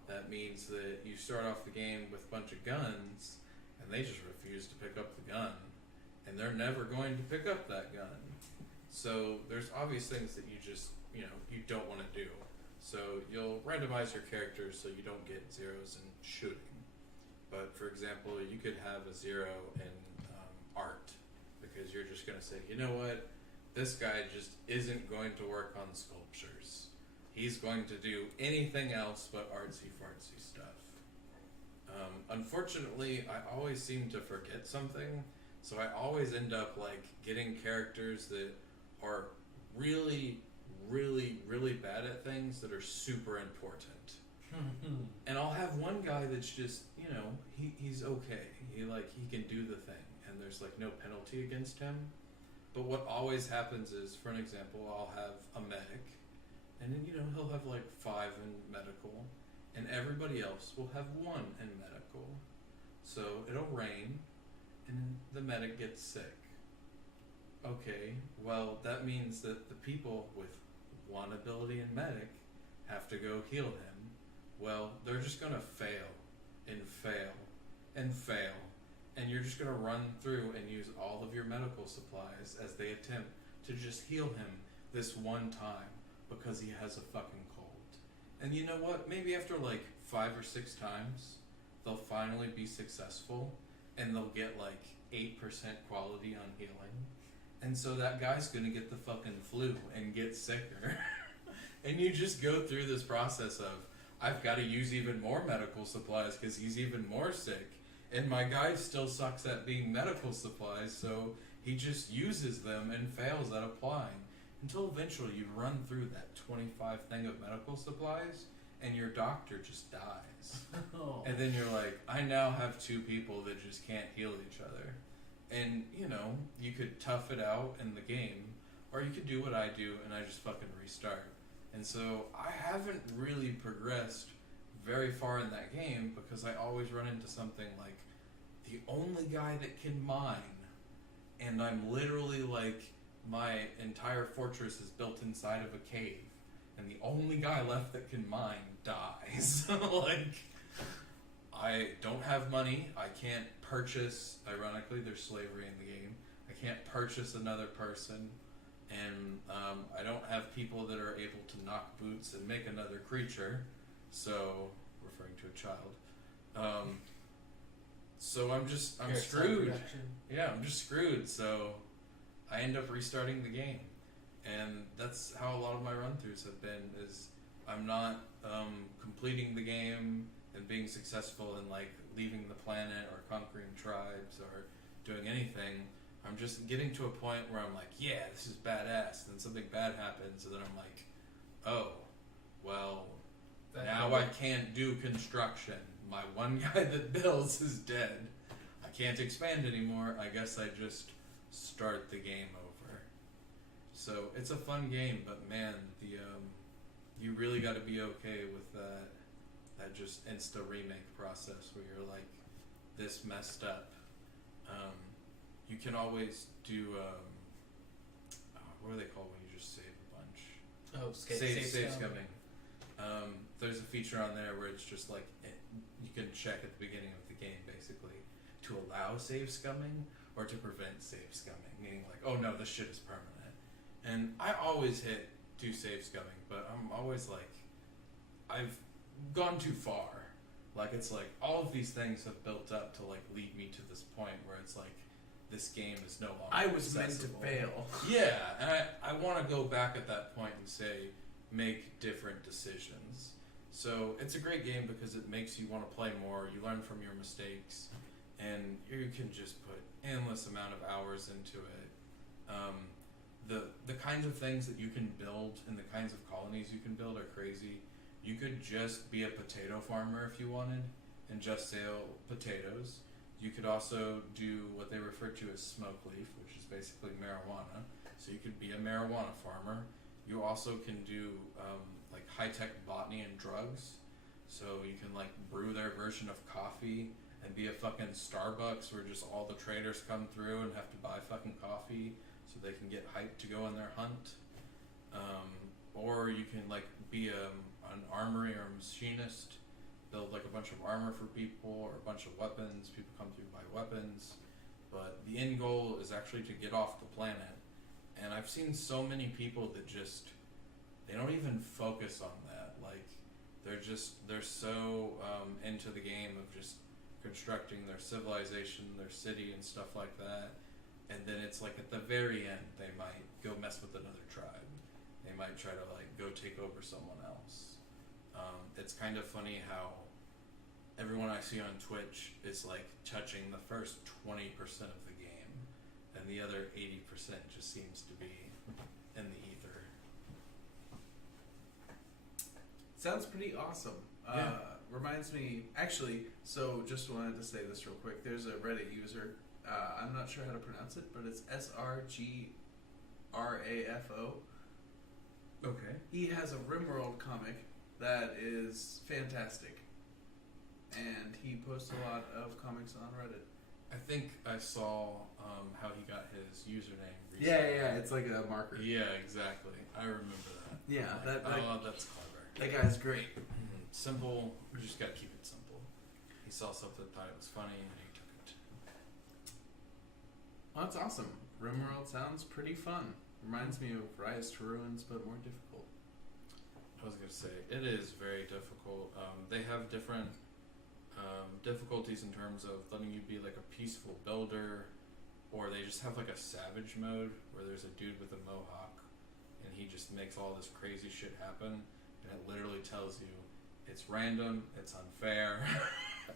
that means that you start off the game with a bunch of guns and they just refuse to pick up the gun, and they're never going to pick up that gun. So there's obvious things that you just, you don't want to do. So you'll randomize your characters so you don't get 0s in shooting. But for example, you could have a 0 in art, because you're just going to say, you know what, this guy just isn't going to work on sculptures. He's going to do anything else but artsy fartsy stuff. Unfortunately, I always seem to forget something, so I always end up getting characters that are really, really, really bad at things that are super important. And I'll have one guy that's just, he's okay. He can do the thing, and there's no penalty against him. But what always happens is, for an example, I'll have a medic, and then he'll have 5 in medical, and everybody else will have 1 in medical. So it'll rain, and the medic gets sick. Okay, well, that means that the people with 1 ability in medic have to go heal him. Well, they're just going to fail and fail and fail, and you're just going to run through and use all of your medical supplies as they attempt to just heal him this one time because he has a fucking cold. And you know what? Maybe after 5 or 6 times, they'll finally be successful, and they'll get 8% quality on healing. And so that guy's going to get the fucking flu and get sicker. And you just go through this process of, I've got to use even more medical supplies because he's even more sick. And my guy still sucks at being medical supplies, so he just uses them and fails at applying. Until eventually you run through that 25 thing of medical supplies, and your doctor just dies. Oh. And then you're like, I now have 2 people that just can't heal each other. And, you could tough it out in the game, or you could do what I do and I just fucking restart. And so I haven't really progressed very far in that game because I always run into something like the only guy that can mine, and I'm literally my entire fortress is built inside of a cave, and the only guy left that can mine dies. I don't have money. I can't purchase, ironically, there's slavery in the game. I can't purchase another person. And I don't have people that are able to knock boots and make another creature. So, referring to a child. So I'm screwed. Yeah, I'm just screwed. So I end up restarting the game. And that's how a lot of my run-throughs have been, is I'm not completing the game and being successful in leaving the planet or conquering tribes or doing anything. I'm just getting to a point where I'm like, yeah, this is badass. Then something bad happens, and then I'm like, oh, well, now I can't do construction. My one guy that builds is dead. I can't expand anymore. I guess I just start the game over. So it's a fun game, but man, you really got to be okay with that just insta remake process where you're like, this messed up. You can always do, what are they called when you just save a bunch? Oh, save scumming. There's a feature on there where it's just you can check at the beginning of the game basically to allow save scumming or to prevent save scumming, meaning oh no, this shit is permanent. And I always hit do save scumming, but I'm always I've gone too far. It's all of these things have built up to lead me to this point where it's this game is no longer I was accessible. meant to fail. Yeah, and I want to go back at that point and say, make different decisions. So it's a great game because it makes you want to play more, you learn from your mistakes, and you can just put endless amount of hours into it. The kinds of things that you can build and the kinds of colonies you can build are crazy. You could just be a potato farmer if you wanted and just sell potatoes. You could also do what they refer to as smoke leaf, which is basically marijuana. So you could be a marijuana farmer. You also can do like high-tech botany and drugs. So you can like brew their version of coffee and be a fucking Starbucks where just all the traders come through and have to buy fucking coffee so they can get hyped to go on their hunt. Or you can like be an armory or a machinist, build like a bunch of armor for people or a bunch of weapons. People come through buy weapons. But the end goal is actually to get off the planet. And I've seen so many people that just, they don't even focus on that. Like, they're so into the game of just constructing their civilization, their city and stuff like that. And then it's like at the very end, they might go mess with another tribe. They might try to like go take over someone else. It's kind of funny how everyone I see on Twitch is like touching the first 20% of the game, and the other 80% just seems to be in the ether. Sounds pretty awesome. Yeah. Reminds me, actually, so just wanted to say this real quick. There's a Reddit user, I'm not sure how to pronounce it, but it's SRGRAFO. Okay. He has a RimWorld comic that is fantastic. And he posts a lot of comics on Reddit. I think I saw how he got his username recently. Yeah, it's like a marker. Yeah, exactly. I remember that. Yeah, Like, that's clever. that guy's great. Simple. We just gotta keep it simple. He saw something, thought it was funny, and he took it. Well, that's awesome. RimWorld sounds pretty fun. Reminds me of Rise to Ruins, but more difficult. I was gonna say it is very difficult. They have different difficulties in terms of letting you be like a peaceful builder, or they just have like a savage mode where there's a dude with a mohawk and he just makes all this crazy shit happen, and it literally tells you it's random, it's unfair,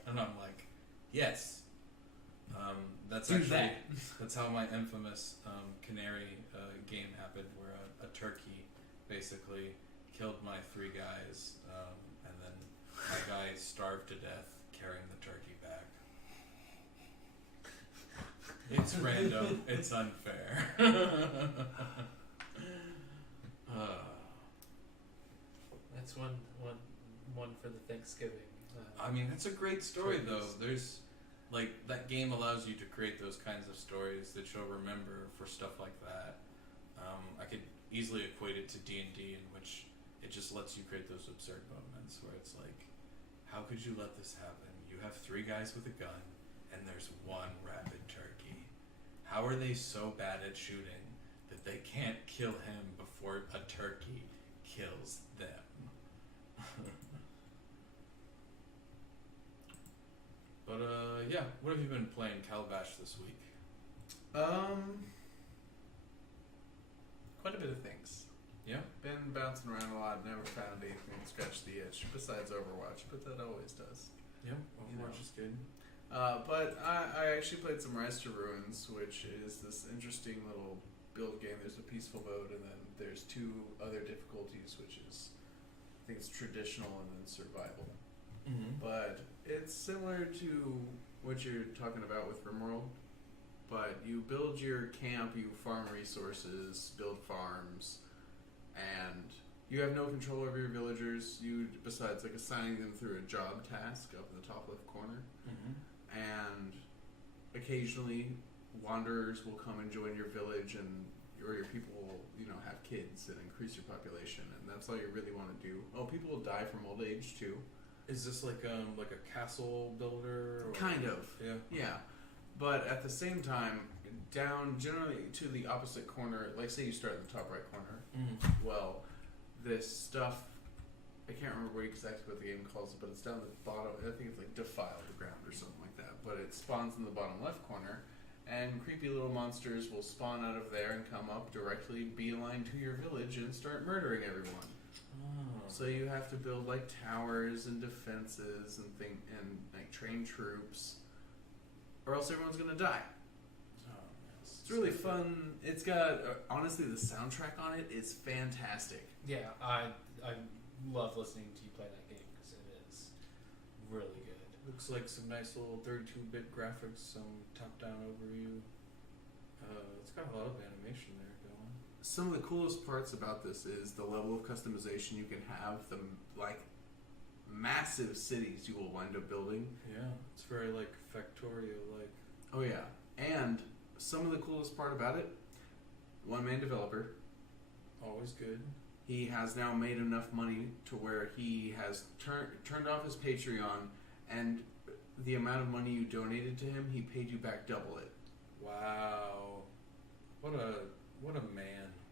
and I'm like, yes. That's Do actually that. that's how my infamous canary game happened, where a turkey basically killed my 3 guys, and then my guy starved to death carrying the turkey back. It's random. It's unfair. That's one for the Thanksgiving. I mean, that's a great story, though. There's, like, that game allows you to create those kinds of stories that you'll remember for stuff like that. I could easily equate it to D&D, in which it just lets you create those absurd moments where it's like, how could you let this happen? You have 3 guys with a gun, and there's 1 rabid turkey. How are they so bad at shooting that they can't kill him before a turkey kills them? But yeah, what have you been playing Calabash this week? Quite a bit of things. Yeah? Been bouncing around a lot, never found anything to scratch the itch, besides Overwatch, but that always does. Yeah, Overwatch is good. But I actually played some Rise to Ruins, which is this interesting little build game. There's a peaceful mode, and then there's 2 other difficulties, which is, I think it's traditional and then survival. Mm-hmm. But it's similar to what you're talking about with RimWorld, but you build your camp, you farm resources, build farms, and you have no control over your villagers, besides like assigning them through a job task up in the top left corner. Mm-hmm. And occasionally wanderers will come and join your village, or your people will, have kids and increase your population, and that's all you really want to do. Oh, people will die from old age too. Is this like a castle builder? Or? Kind of. Yeah. But at the same time, down generally to the opposite corner, like say you start in the top right corner, Mm-hmm. well, this stuff, I can't remember exactly what the game calls it, but it's down the bottom. I think it's like defile the ground or something like that. But it spawns in the bottom left corner, and creepy little monsters will spawn out of there and come up directly beeline to your village and start murdering everyone. Oh. So you have to build like towers and defenses and like train troops, or else everyone's gonna die. It's really fun. It's got honestly, the soundtrack on it is fantastic. Yeah, I love listening to you play that game because it is really good. Looks like some nice little 32-bit graphics, some top-down overview. It's got a lot of animation there going. Some of the coolest parts about this is the level of customization you can have. The massive cities you will wind up building. Yeah, it's very like Factorio-like. Oh yeah, and some of the coolest part about it, one-man developer. Always good. He has now made enough money to where he has turned off his Patreon, and the amount of money you donated to him, he paid you back double it. Wow, what a man.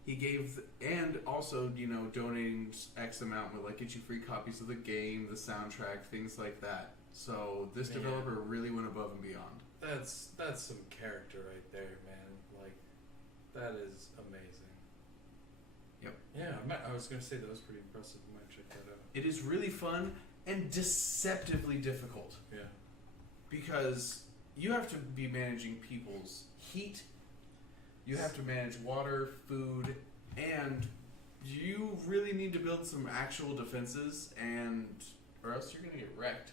He gave, and also, donating X amount would get you free copies of the game, the soundtrack, things like that. So this developer really went above and beyond. That's some character right there, man. Like, that is amazing. Yep. Yeah, I was gonna say that was pretty impressive. I might check that out. It is really fun and deceptively difficult. Yeah. Because you have to be managing people's heat, you have to manage water, food, and you really need to build some actual defenses, or else you're gonna get wrecked.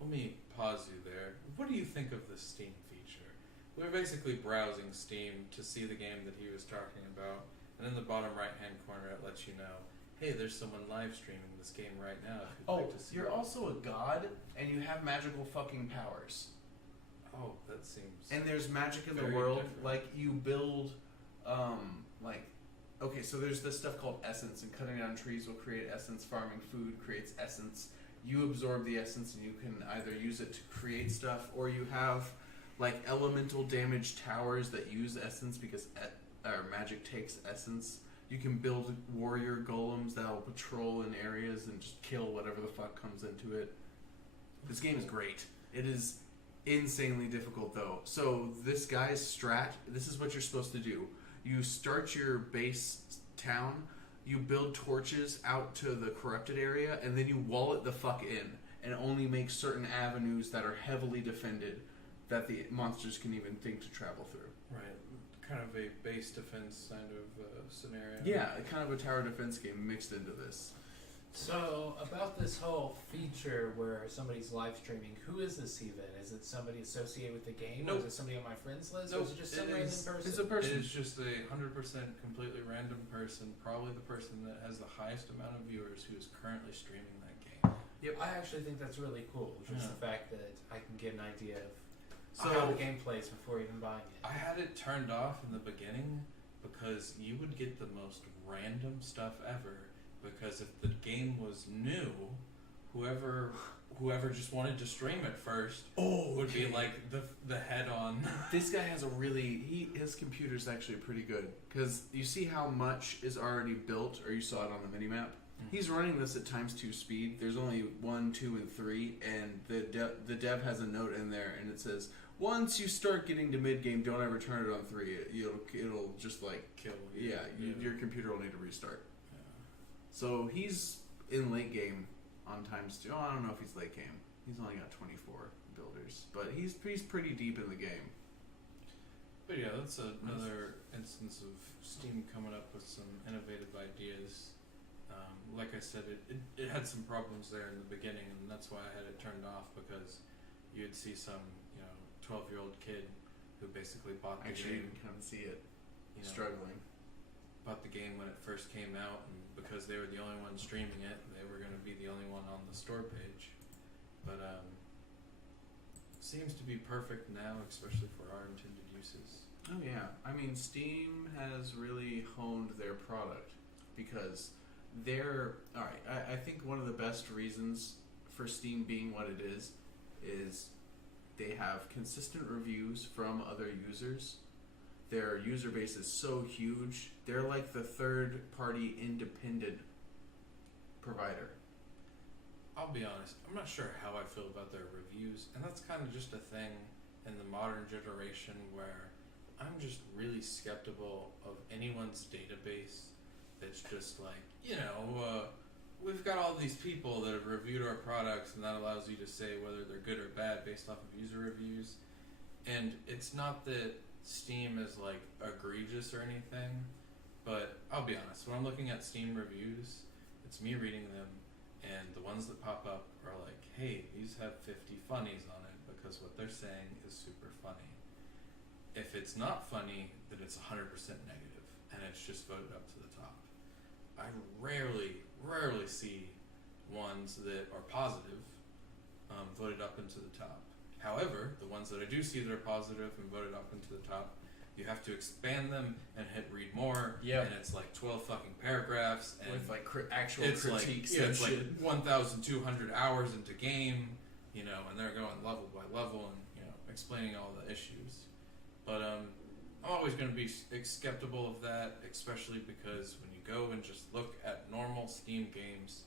Let me pause you there. What do you think of the Steam feature? We were basically browsing Steam to see the game that he was talking about, and in the bottom right-hand corner it lets you know, hey, there's someone live streaming this game right now. If you'd like to see you're it. also a god, and you have magical fucking powers. Oh, that seems... And there's magic in the very world, different. you build, okay, so there's this stuff called essence, and cutting down trees will create essence, farming food creates essence. You absorb the essence, and you can either use it to create stuff, or you have, elemental damage towers that use essence because magic takes essence. You can build warrior golems that'll patrol in areas and just kill whatever the fuck comes into it. This game is great. It is insanely difficult, though. So this guy's strat, this is what you're supposed to do. You start your base town, you build torches out to the corrupted area, and then you wall it the fuck in, and only make certain avenues that are heavily defended that the monsters can even think to travel through. Right. Kind of a base defense kind of scenario. Yeah, kind of a tower defense game mixed into this. So, about this whole feature where somebody's live streaming, who is this even? Is it somebody associated with the game? Nope. Or is it somebody on my friends list? Nope. Or is it just some random person? It's a person. It is just a 100% completely random person, probably the person that has the highest amount of viewers who is currently streaming that game. Yep. I actually think that's really cool. Just Yeah. the fact that I can get an idea of So- how the game plays before even buying it. I had it turned off in the beginning because you would get the most random stuff ever. Because if the game was new, whoever just wanted to stream it first would be like the head on. This guy has his computer's actually pretty good, because you see how much is already built, or you saw it on the minimap. He's running this at ×2 speed. There's only 1, 2, and 3, and the dev has a note in there, and it says, once you start getting to mid game, don't ever turn it on 3. It'll just Kill you. your computer will need to restart. Yeah. So he's in late game on ×2. Oh, I don't know if he's late game. He's only got 24 builders, but he's pretty deep in the game. But yeah, that's another instance of Steam coming up with some innovative ideas. Like I said, it had some problems there in the beginning, and that's why I had it turned off, because you'd see some 12-year-old kid who basically bought the Actually, game. you can kind of see it Struggling. Bought the game when it first came out, and because they were the only one streaming it, they were going to be the only one on the store page. But seems to be perfect now, especially for our intended uses. Oh yeah, I mean Steam has really honed their product, because I think one of the best reasons for Steam being what it is they have consistent reviews from other users. Their user base is so huge. They're like the third-party independent provider. I'll be honest, I'm not sure how I feel about their reviews, and that's kind of just a thing in the modern generation where I'm just really skeptical of anyone's database that's just like, we've got all these people that have reviewed our products, and that allows you to say whether they're good or bad based off of user reviews. And it's not that Steam is like egregious or anything, but I'll be honest, when I'm looking at Steam reviews, it's me reading them, and the ones that pop up are like, hey, these have 50 funnies on it because what they're saying is super funny. If it's not funny, then it's 100% negative, and it's just voted up to the top. I rarely see ones that are positive voted up into the top. However, the ones that I do see that are positive and voted up into the top, you have to expand them and hit read more. Yep. And it's like 12 fucking paragraphs. And with like actual it's critiques like, yeah, and it's shit. like 1,200 hours into game, you know, and they're going level by level and, you know, explaining all the issues. But I'm always going to be skeptical of that, especially because when you go and just look at normal Steam games,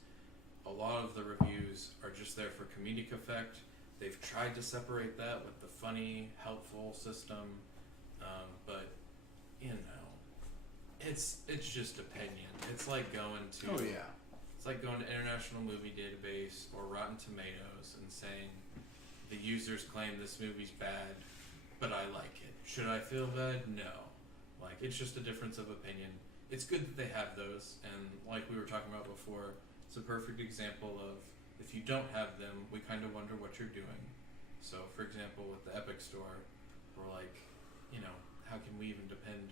a lot of the reviews are just there for comedic effect. They've tried to separate that with the funny, helpful system, but you know, it's just opinion. It's like going to Oh yeah. it's like going to International Movie Database or Rotten Tomatoes and saying the users claim this movie's bad, but I like it. Should I feel bad? No. Like, it's just a difference of opinion. It's good that they have those, and like we were talking about before, it's a perfect example of if you don't have them, we kind of wonder what you're doing. So, for example, with the Epic Store, we're like, you know, how can we even depend?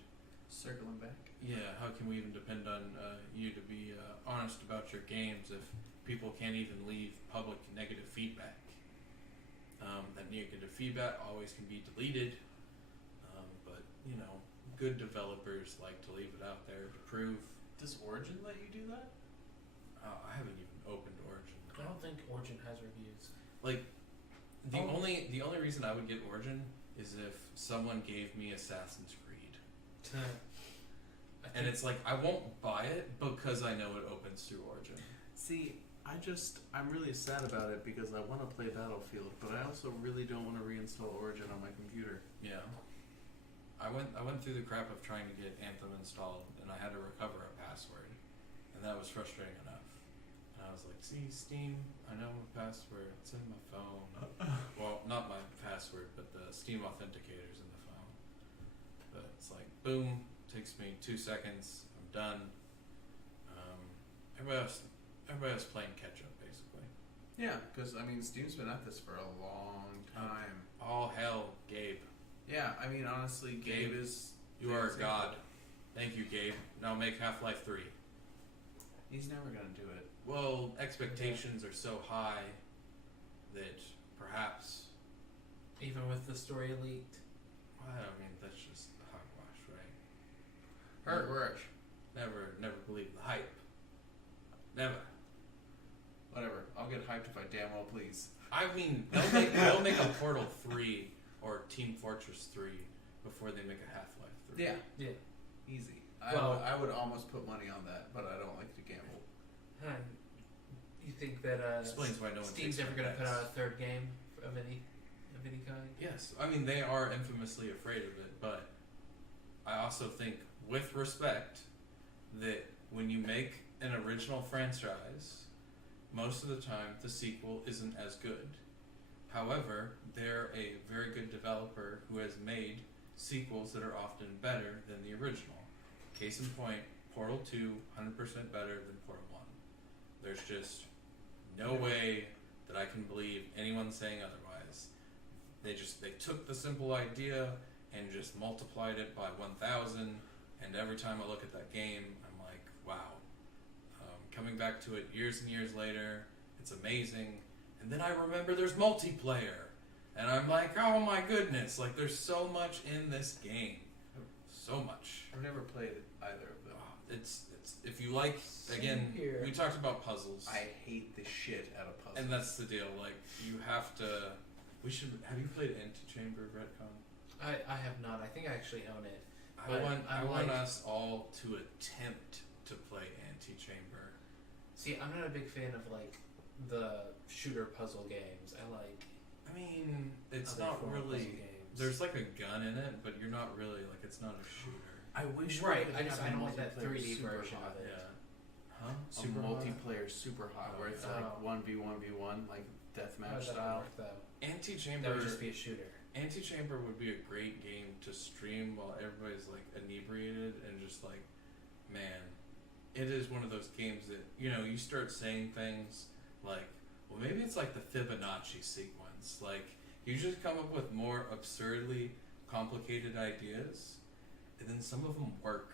Circling back. Yeah, how can we even depend on you to be honest about your games if people can't even leave public negative feedback? That negative feedback always can be deleted, but you know, good developers like to leave it out there to prove. Does Origin let you do that? I haven't even opened Origin. I don't think Origin has reviews. Like, the only reason I would get Origin is if someone gave me Assassin's Creed. And it's like, I won't buy it because I know it opens through Origin. See, I'm really sad about it because I want to play Battlefield, but I also really don't want to reinstall Origin on my computer. Yeah. I went through the crap of trying to get Anthem installed, and I had to recover a password, and that was frustrating enough. And I was like, see, Steam, I know my password, it's in my phone. Well, not my password, but the Steam authenticator's in the phone. But it's like, boom, takes me 2 seconds, I'm done. Everybody else playing catch up, basically. Yeah, because I mean, Steam's been at this for a long time. All hell, Gabe. Yeah, I mean, honestly, Gabe is. You are a god. Thank you, Gabe. Now make Half-Life 3. He's never gonna do it. Well, expectations are so high that perhaps. Even with the story leaked. Well, I mean, that's just hogwash, right? Hogwash. Never believe the hype. Never. Whatever. I'll get hyped if I damn well please. I mean, they'll make a Portal 3 or Team Fortress 3 before they make a Half-Life 3. Yeah. Yeah. Easy. Well, I would almost put money on that, but I don't like to gamble. You think that Explains why no one Steam's takes ever my going to put bets. out a third game of any kind? Yes, I mean, they are infamously afraid of it, but I also think, with respect, that when you make an original franchise, most of the time the sequel isn't as good. However, they're a very good developer who has made sequels that are often better than the original. Case in point, Portal 2, 100% better than Portal 1. There's just no way that I can believe anyone saying otherwise. They took the simple idea and just multiplied it by 1,000, and every time I look at that game, I'm like, wow. Coming back to it years and years later, it's amazing. And then I remember there's multiplayer, and I'm like, oh my goodness, like there's so much in this game. So much. I've never played either of them. It's if you like, again, here. we talked about puzzles. I hate the shit out of puzzles. And that's the deal, like, you have to, have you played Antechamber, Retcon? I have not. I think I actually own it. I But want like- us all to attempt to play Antechamber. See, I'm not a big fan of like the shooter puzzle games. I like. I mean, it's other not form of really, puzzle games. there's like a gun in it, but you're not really, like, it's not a shooter. I wish. Right, we I could just- have I don't a like that multiplayer 3D super version hot. of it. Yeah. Huh? Super Super hot? multiplayer super hot, where it's Oh. like 1v1v1, like How deathmatch does that style. work though? Antechamber. That would just be a shooter. Antechamber would be a great game to stream while everybody's like inebriated and just like, man, it is one of those games that, you know, you start saying things Like, well, maybe it's like the Fibonacci sequence. Like, you just come up with more absurdly complicated ideas, and then some of them work,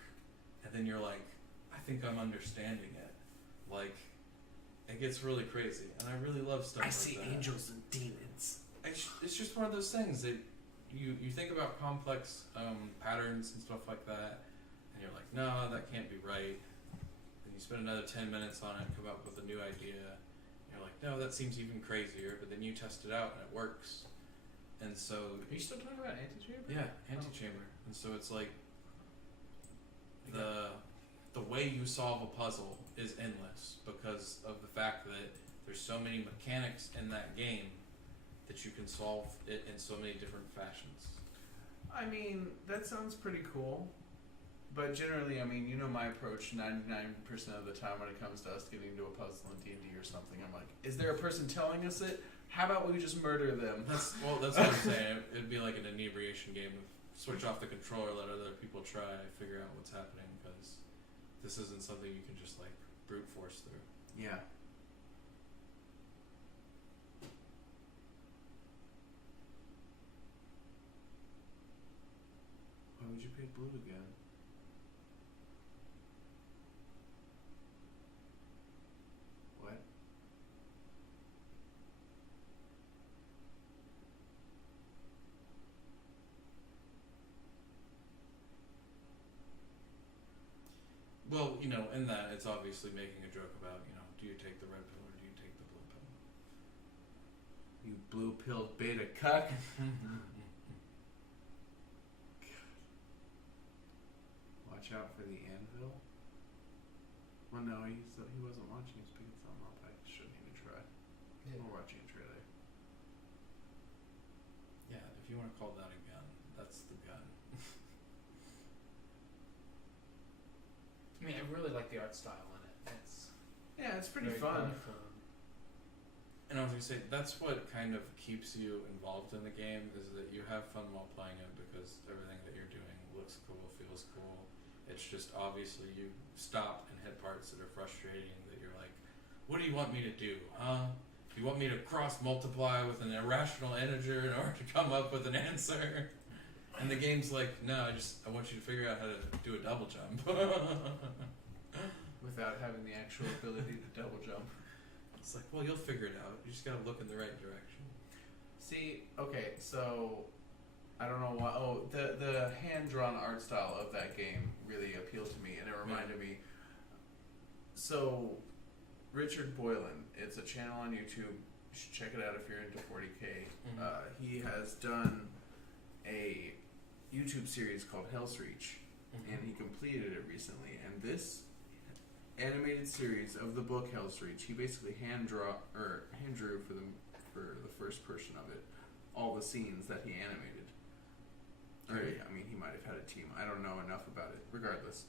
and then you're like, I think I'm understanding it. Like, it gets really crazy, and I really love stuff like that. angels and demons. It's just one of those things that you think about complex patterns and stuff like that, and you're like, no, that can't be right. Then you spend another 10 minutes on it, come up with a new idea. You're like, no, that seems even crazier. But then you test it out and it works. And so, Are you still talking about Antechamber? yeah, Antechamber. And so it's like the way you solve a puzzle is endless because of the fact that there's so many mechanics in that game that you can solve it in so many different fashions. I mean, that sounds pretty cool. But generally, I mean, you know my approach 99% of the time when it comes to us getting into a puzzle in D&D or something. I'm like, is there a person telling us it? How about we just murder them? That's what I'm saying. It'd be like an inebriation game of switch off the controller, let other people try, figure out what's happening, because this isn't something you can just like brute force through. Yeah. Why would you pick blue again? What? Well, you know, in that it's obviously making a joke about, you know, do you take the red pill or do you take the blue pill? You blue-pilled beta cuck. Watch out for the anvil. Well, no, he wasn't watching. He was picking something up. I shouldn't even try. Yeah. We're watching a trailer. Yeah, if you want to call that a gun, that's the gun. I mean, I really like the art style in it. It's Yeah, it's pretty very fun. colorful. And I was gonna say that's what kind of keeps you involved in the game is that you have fun while playing it because everything that you're doing looks cool, feels cool. It's just obviously you stop and hit parts that are frustrating that you're like, what do you want me to do, huh? You want me to cross multiply with an irrational integer in order to come up with an answer? And the game's like, no, I want you to figure out how to do a double jump. Without having the actual ability to double jump. It's like, well, you'll figure it out. You just gotta look in the right direction. See, okay, so I don't know why. Oh, the hand-drawn art style of that game really appealed to me, and it reminded me. So, Richard Boylan, it's a channel on YouTube. You should check it out if you're into 40K. Mhm. He has done a YouTube series called Hell's Reach, and he completed it recently. And this animated series of the book Hell's Reach, he basically hand drew for the first portion of it, all the scenes that he animated. Or I mean, he might have had a team. I don't know enough about it. Regardless,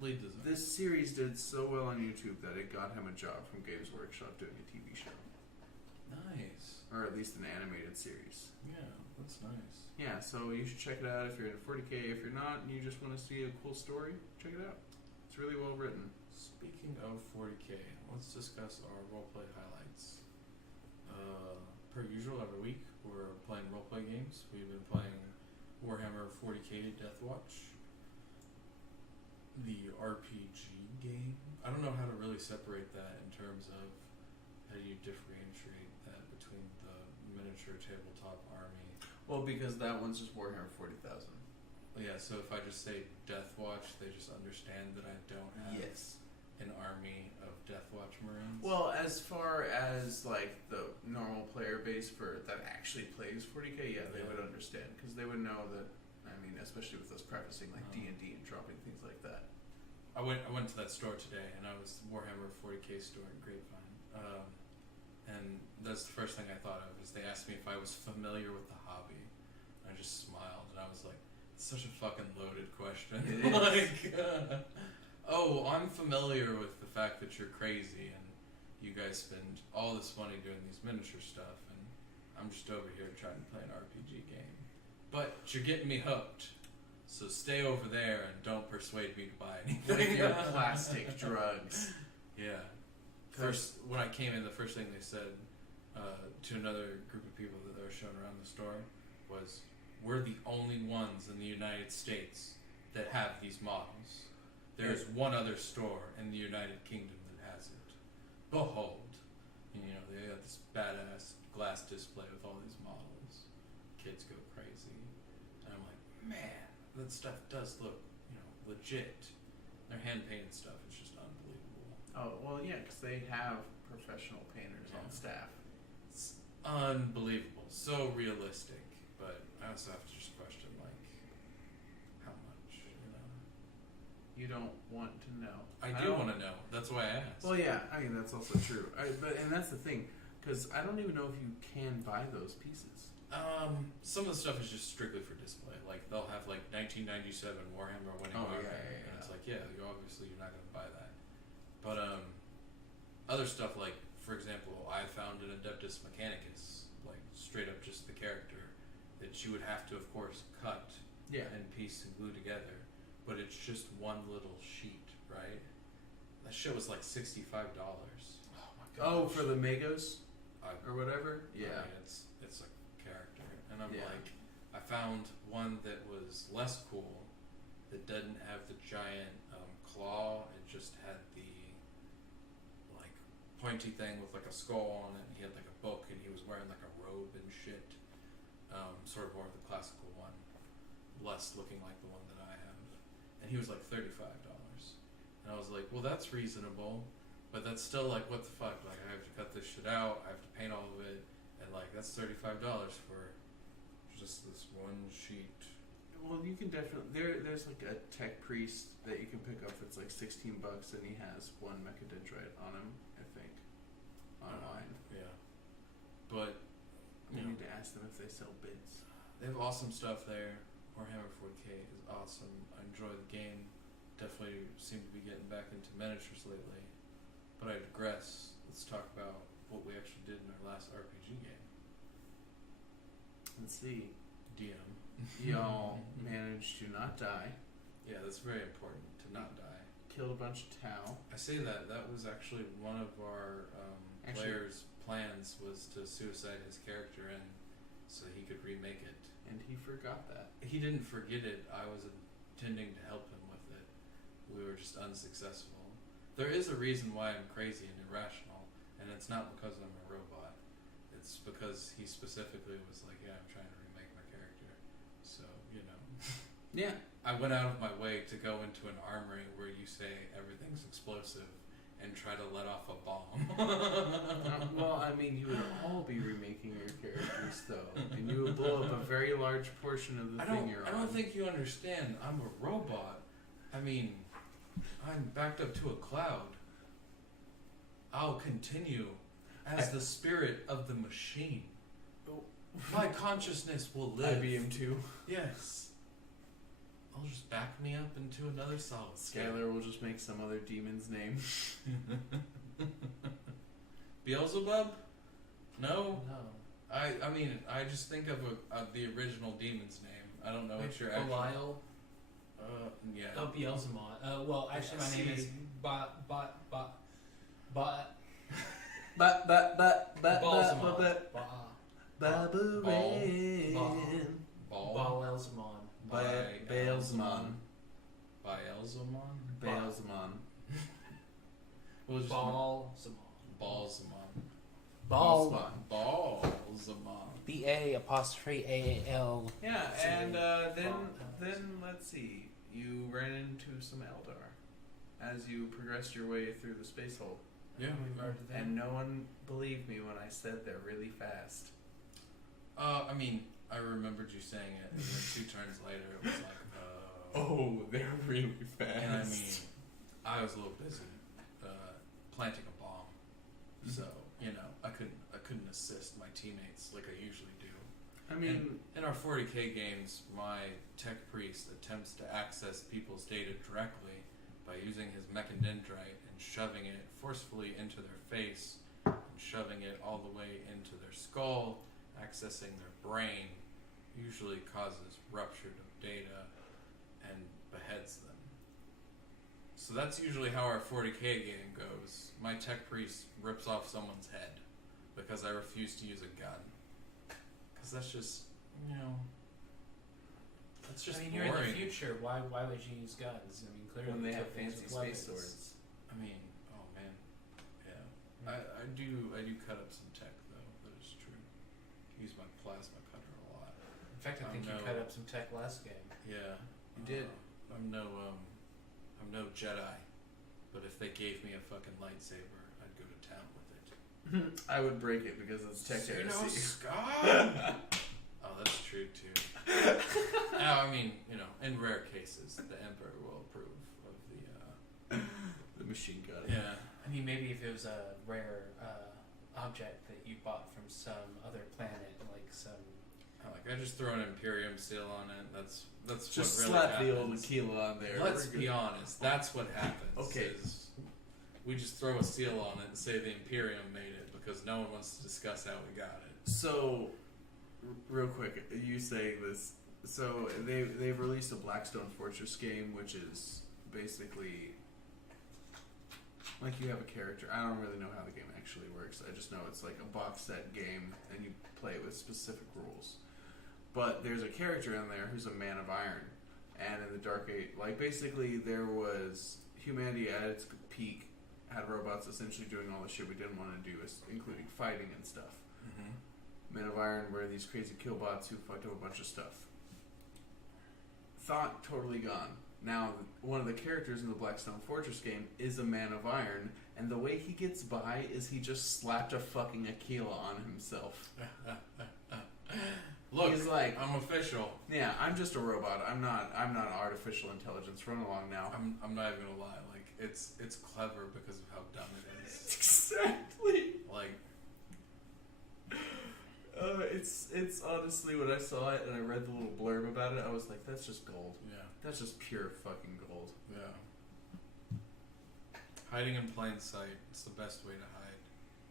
Lead design. this series did so well on YouTube that it got him a job from Games Workshop doing a TV show, Nice. or at least an animated series. Yeah, that's nice. Yeah, so you should check it out if you're into 40K. If you're not and you just want to see a cool story, check it out. It's really well written. Speaking of 40K, let's discuss our roleplay highlights. Per usual, every week we're playing roleplay games. We've been playing Warhammer 40K Deathwatch, the RPG game. I don't know how to really separate that in terms of how do you differentiate that between the miniature tabletop army. Well, because that one's just Warhammer 40,000. Yeah, so if I just say Deathwatch, they just understand that I don't have Yes. an army of Deathwatch Marines. Well, as far as like the normal player base for that actually plays 40K, yeah, they Yeah. would understand because they would know that. I mean, especially with us prefacing like D&D and dropping things like that. I went to that store today, and I was Warhammer 40K store in Grapevine, and that's the first thing I thought of. Is they asked me if I was familiar with the hobby, and I just smiled, and I was like, "It's such a fucking loaded question." It is. Like, oh, I'm familiar with the fact that you're crazy, and you guys spend all this money doing these miniature stuff, and I'm just over here trying to play an RPG game. But you're getting me hooked. So stay over there and don't persuade me to buy anything. With your plastic drugs. Yeah. when I came in, the first thing they said to another group of people that they were showing around the store was, "We're the only ones in the United States that have these models. There's one other store in the United Kingdom that has it. Behold." And, they got this badass glass display with all these models. Kids go crazy. And I'm like, man, that stuff does look, legit. Their hand-painted stuff is just unbelievable. Oh, well, yeah, because they have professional painters on staff. It's unbelievable. So realistic. But I also have to just question, how much, You don't want to know. I do want to know. That's why I asked. Well, yeah, I mean, that's also true. And that's the thing, because I don't even know if you can buy those pieces. Some of the stuff is just strictly for display. Like, they'll have, 1997 Warhammer Winning Warhammer. Yeah. And it's you're not going to buy that. But, other stuff, for example, I found an Adeptus Mechanicus, straight up just the character, that you would have to, of course, cut and piece and glue together. But it's just one little sheet, right? That shit was $65. Oh my god. Oh, for the Magos? Or whatever? Yeah. I mean, it's a character. And I'm Yeah. I found one that was less cool, that didn't have the giant claw. It just had the pointy thing with a skull on it. And he had a book, and he was wearing a robe and shit. Sort of more of the classical one, less looking like the one that I have. And he was $35. And I was like, well, that's reasonable, but that's still what the fuck? I have to cut this shit out, I have to paint all of it, and that's $35 for just this one sheet. Well, you can definitely there's a tech priest that you can pick up that's $16, and he has one Mechadendrite on him, I think, online. Yeah, but you need to ask them if they sell bits. They have awesome stuff there. Warhammer 40k is awesome. I enjoy the game. Definitely seem to be getting back into miniatures lately. But I digress. Let's talk about what we actually did in our last RPG game. Let's see. DM. Y'all managed to not die. Yeah, that's very important, to not die. Killed a bunch of Tau. I say that was actually one of our players' plans, was to suicide his character in so he could remake it. And he forgot that. He didn't forget it. I was intending to help him with it. We were just unsuccessful. There is a reason why I'm crazy and irrational, and it's not because I'm a robot. It's because he specifically was like, yeah, I'm trying to remake my character. So, Yeah. I went out of my way to go into an armory where you say everything's explosive and try to let off a bomb. Well, I mean, you would all be remaking your characters, though. And you would blow up a very large portion of the thing you're on. I don't think you understand. I'm a robot. I mean, I'm backed up to a cloud. I'll continue as the spirit of the machine. My consciousness will live. IBM 2. Yes. I'll just back me up into another solid state. Skylar will just make some other demon's name. Beelzebub? No? No. I mean, I just think of the original demon's name. I don't know what your actual... Belial? Yeah. Oh, Beelzemon. Well, actually, my name is Baalzamon. Beelzemon. We'll just Balsamon. BA''AAL. Yeah, and then let's see. You ran into some Eldar as you progressed your way through the space hole. Yeah. And no one believed me when I said they're really fast. I mean, I remembered you saying it, and then 2 turns later it was oh, they're really fast. And I mean, I was a little busy planting a bomb, so I couldn't assist my teammates like I usually do. I mean, in our 40k games, my tech priest attempts to access people's data directly by using his mechadendrite and shoving it forcefully into their face, and shoving it all the way into their skull, accessing their brain, usually causes rupture of data and beheads them. So that's usually how our 40k game goes. My tech priest rips off someone's head because I refuse to use a gun. Because that's just, that's just I mean, boring. you're in the future. Why would you use guns? I mean, clearly When they you have took things fancy with space weapons. swords. I mean, oh man, yeah. I do cut up some tech though. That is true. Use my plasma cutter a lot. In fact, I think you cut up some tech last game. Yeah, You did. I'm no Jedi, but if they gave me a fucking lightsaber, I'd go to town with it. I would break it because it's tech heresy. Scott. Oh, that's true too. I mean, in rare cases, the Emperor will approve of The machine gun. Yeah. I mean, maybe if it was a rare object that you bought from some other planet, like some. I just throw an Imperium seal on it. That's Just what really slap happens. the old Aquila on there. Let's We're be good. honest. That's what happens. Okay. Is we just throw a seal on it and say the Imperium made it because no one wants to discuss how we got it. So, real quick, you saying this. So they've released a Blackstone Fortress game, which is basically like you have a character. I don't really know how the game actually works. I just know it's like a box set game, and you play it with specific rules. But there's a character in there who's a man of iron, and in the Dark Age, like basically there was humanity at its peak, had robots essentially doing all the shit we didn't want to do, including fighting and stuff. Mm-hmm. Men of Iron were these crazy killbots who fucked up a bunch of stuff. Thought totally gone. Now, one of the characters in the Blackstone Fortress game is a man of iron, and the way he gets by is he just slapped a fucking Aquila on himself. Look, He's like, I'm official. yeah, I'm just a robot. I'm not artificial intelligence. Run along now. I'm not even gonna lie. Like it's clever because of how dumb it is. Exactly. Like It's honestly when I saw it and I read the little blurb about it, I was like, that's just gold. yeah. That's just pure fucking gold. Yeah. Hiding in plain sight. It's the best way to hide.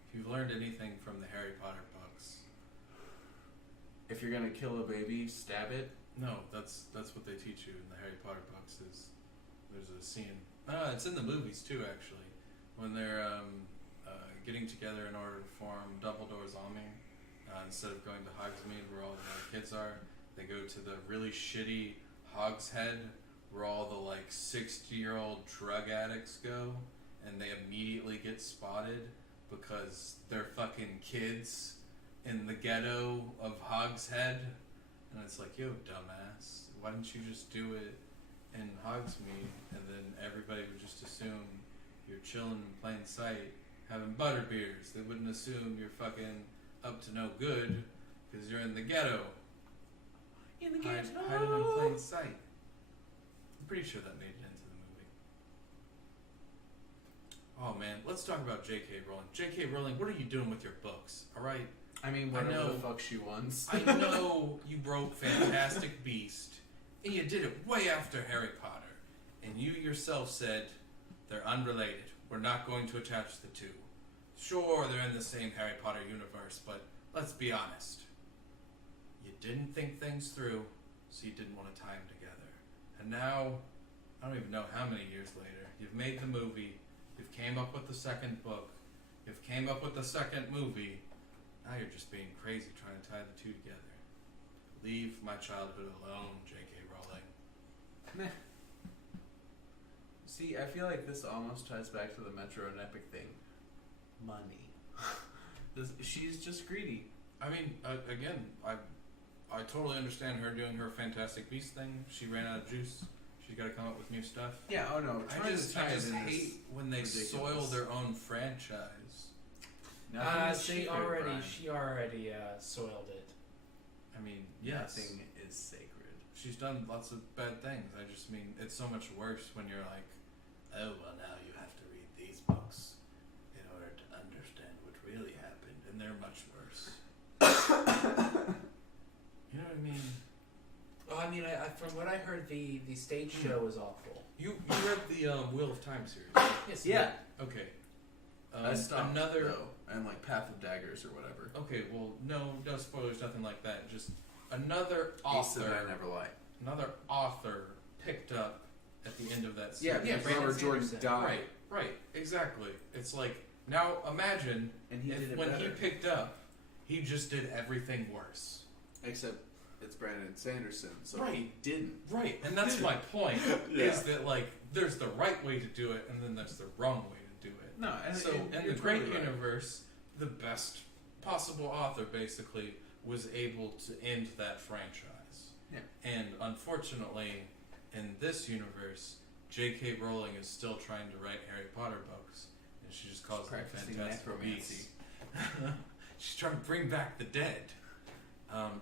If you've learned anything from the Harry Potter books. If you're gonna kill a baby, stab it. No, that's what they teach you in the Harry Potter books is there's a scene. It's in the movies too actually. When they're getting together in order to form Dumbledore's army, instead of going to Hogsmeade where all the kids are, they go to the really shitty Hogshead where all the like 60-year-old drug addicts go, and they immediately get spotted because they're fucking kids in the ghetto of Hogshead. And it's like, yo, dumbass, why didn't you just do it in Hogsmeade? And then everybody would just assume you're chilling in plain sight, having butterbeers. They wouldn't assume you're fucking up to no good because you're in the ghetto. In the ghetto. Hiding in plain sight. I'm pretty sure that made it into the movie. Oh man, let's talk about J.K. Rowling. J.K. Rowling, what are you doing with your books? All right. I mean, I whatever know. the fuck she wants. I know you broke Fantastic Beast, and you did it way after Harry Potter. And you yourself said they're unrelated. We're not going to attach the two. Sure, they're in the same Harry Potter universe, but let's be honest. You didn't think things through, so you didn't want to tie them together. And now, I don't even know how many years later, you've made the movie, you've came up with the second book, you've came up with the second movie. Now you're just being crazy trying to tie the two together. Leave my childhood alone, J.K. Rowling. Meh. See, I feel like this almost ties back to the Metro and Epic thing. Money. She's just greedy. I mean, again, I totally understand her doing her Fantastic Beast thing. She ran out of juice. She's got to come up with new stuff. Yeah, oh no. I just hate when they soil their own franchise. She already soiled it. I mean, yes. Nothing is sacred. She's done lots of bad things. I just mean, it's so much worse when you're like, oh, well, now you have to read these books in order to understand what really happened, and they're much worse. You know what I mean? Oh, I mean, from what I heard, the stage show was awful. You read the Wheel of Time series, right? Yes. Yeah. Okay. I stopped another. though, and like Path of Daggers or whatever. Okay, well, no spoilers, nothing like that. Just another Ace that author. I never like. Another author picked up at the end of that Yeah, series. Yeah, Brandon Robert Jordan Sanderson. died. Right, exactly. It's like, now imagine And he did if it when better. he picked up, he just did everything worse. Except it's Brandon Sanderson, so Right. he didn't. Right, and that's my point, Yeah. is that, like, there's the right way to do it, and then there's the wrong way to do it. No, and So, and in you're the great totally right. universe, the best possible author, basically, was able to end that franchise. Yeah. And, unfortunately, in this universe, J.K. Rowling is still trying to write Harry Potter books, and she just calls them Practicing Fantastic necromancy. Beasts. She's trying to bring back the dead.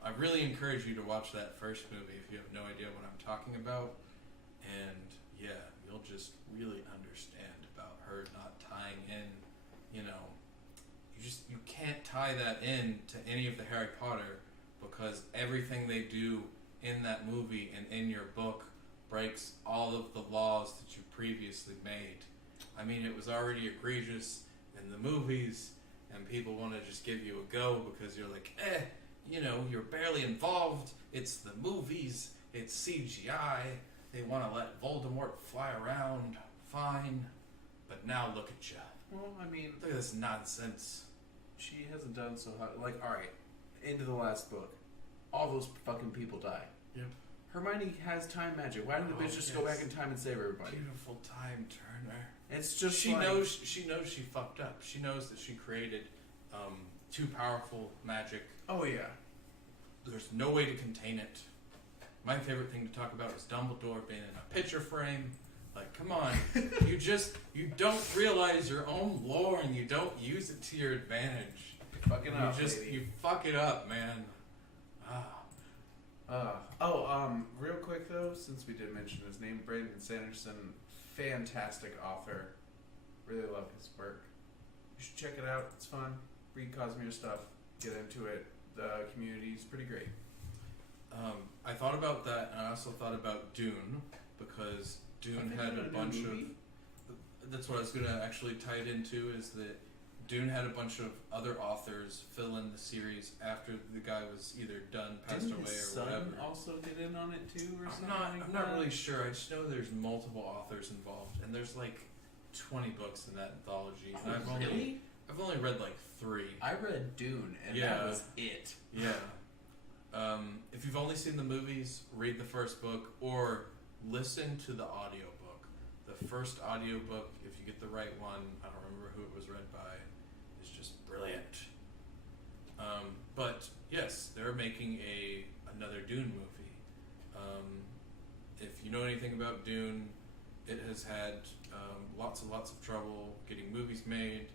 I really encourage you to watch that first movie if you have no idea what I'm talking about, and yeah, you'll just really understand about her not tying in, you know, you can't tie that in to any of the Harry Potter, because everything they do in that movie and in your book breaks all of the laws that you previously made. I mean, it was already egregious in the movies, and people want to just give you a go because you're like, you know, you're barely involved. It's the movies. It's CGI. They want to let Voldemort fly around. Fine. But now look at you. Well, I mean, Look at this nonsense. she hasn't done so hot. Like, all right, into the last book, all those fucking people die. Yep. Hermione has time magic. Why didn't the Oh, bitch just go yes. back in time and save everybody? Beautiful time turner. It's just She like, knows she fucked up. She knows that she created too powerful magic. Oh yeah. There's no way to contain it. My favorite thing to talk about is Dumbledore being in a picture frame. Like, come on. you don't realize your own lore and you don't use it to your advantage. Fucking up, baby. You fuck it up, man. Real quick though, since we did mention his name, Brandon Sanderson, fantastic author. Really love his work. You should check it out. It's fun. Read Cosmere stuff. Get into it. The community's pretty great. I thought about that, and I also thought about Dune, because Dune had a bunch of. That's what I was gonna actually tie it into, is that Dune had a bunch of other authors fill in the series after the guy was either done, passed Didn't away, his or son whatever. also get in on it too, or something? I'm not really sure. I just know there's multiple authors involved, and there's like 20 books in that anthology. And I've only read like 3. I read Dune, and Yeah. that was it. Yeah. If you've only seen the movies, read the first book or listen to the audiobook. The first audiobook, if you get the right one, I don't remember who it was read by, is just brilliant. But yes, they're making another Dune movie. If you know anything about Dune, it has had lots and lots of trouble getting movies made.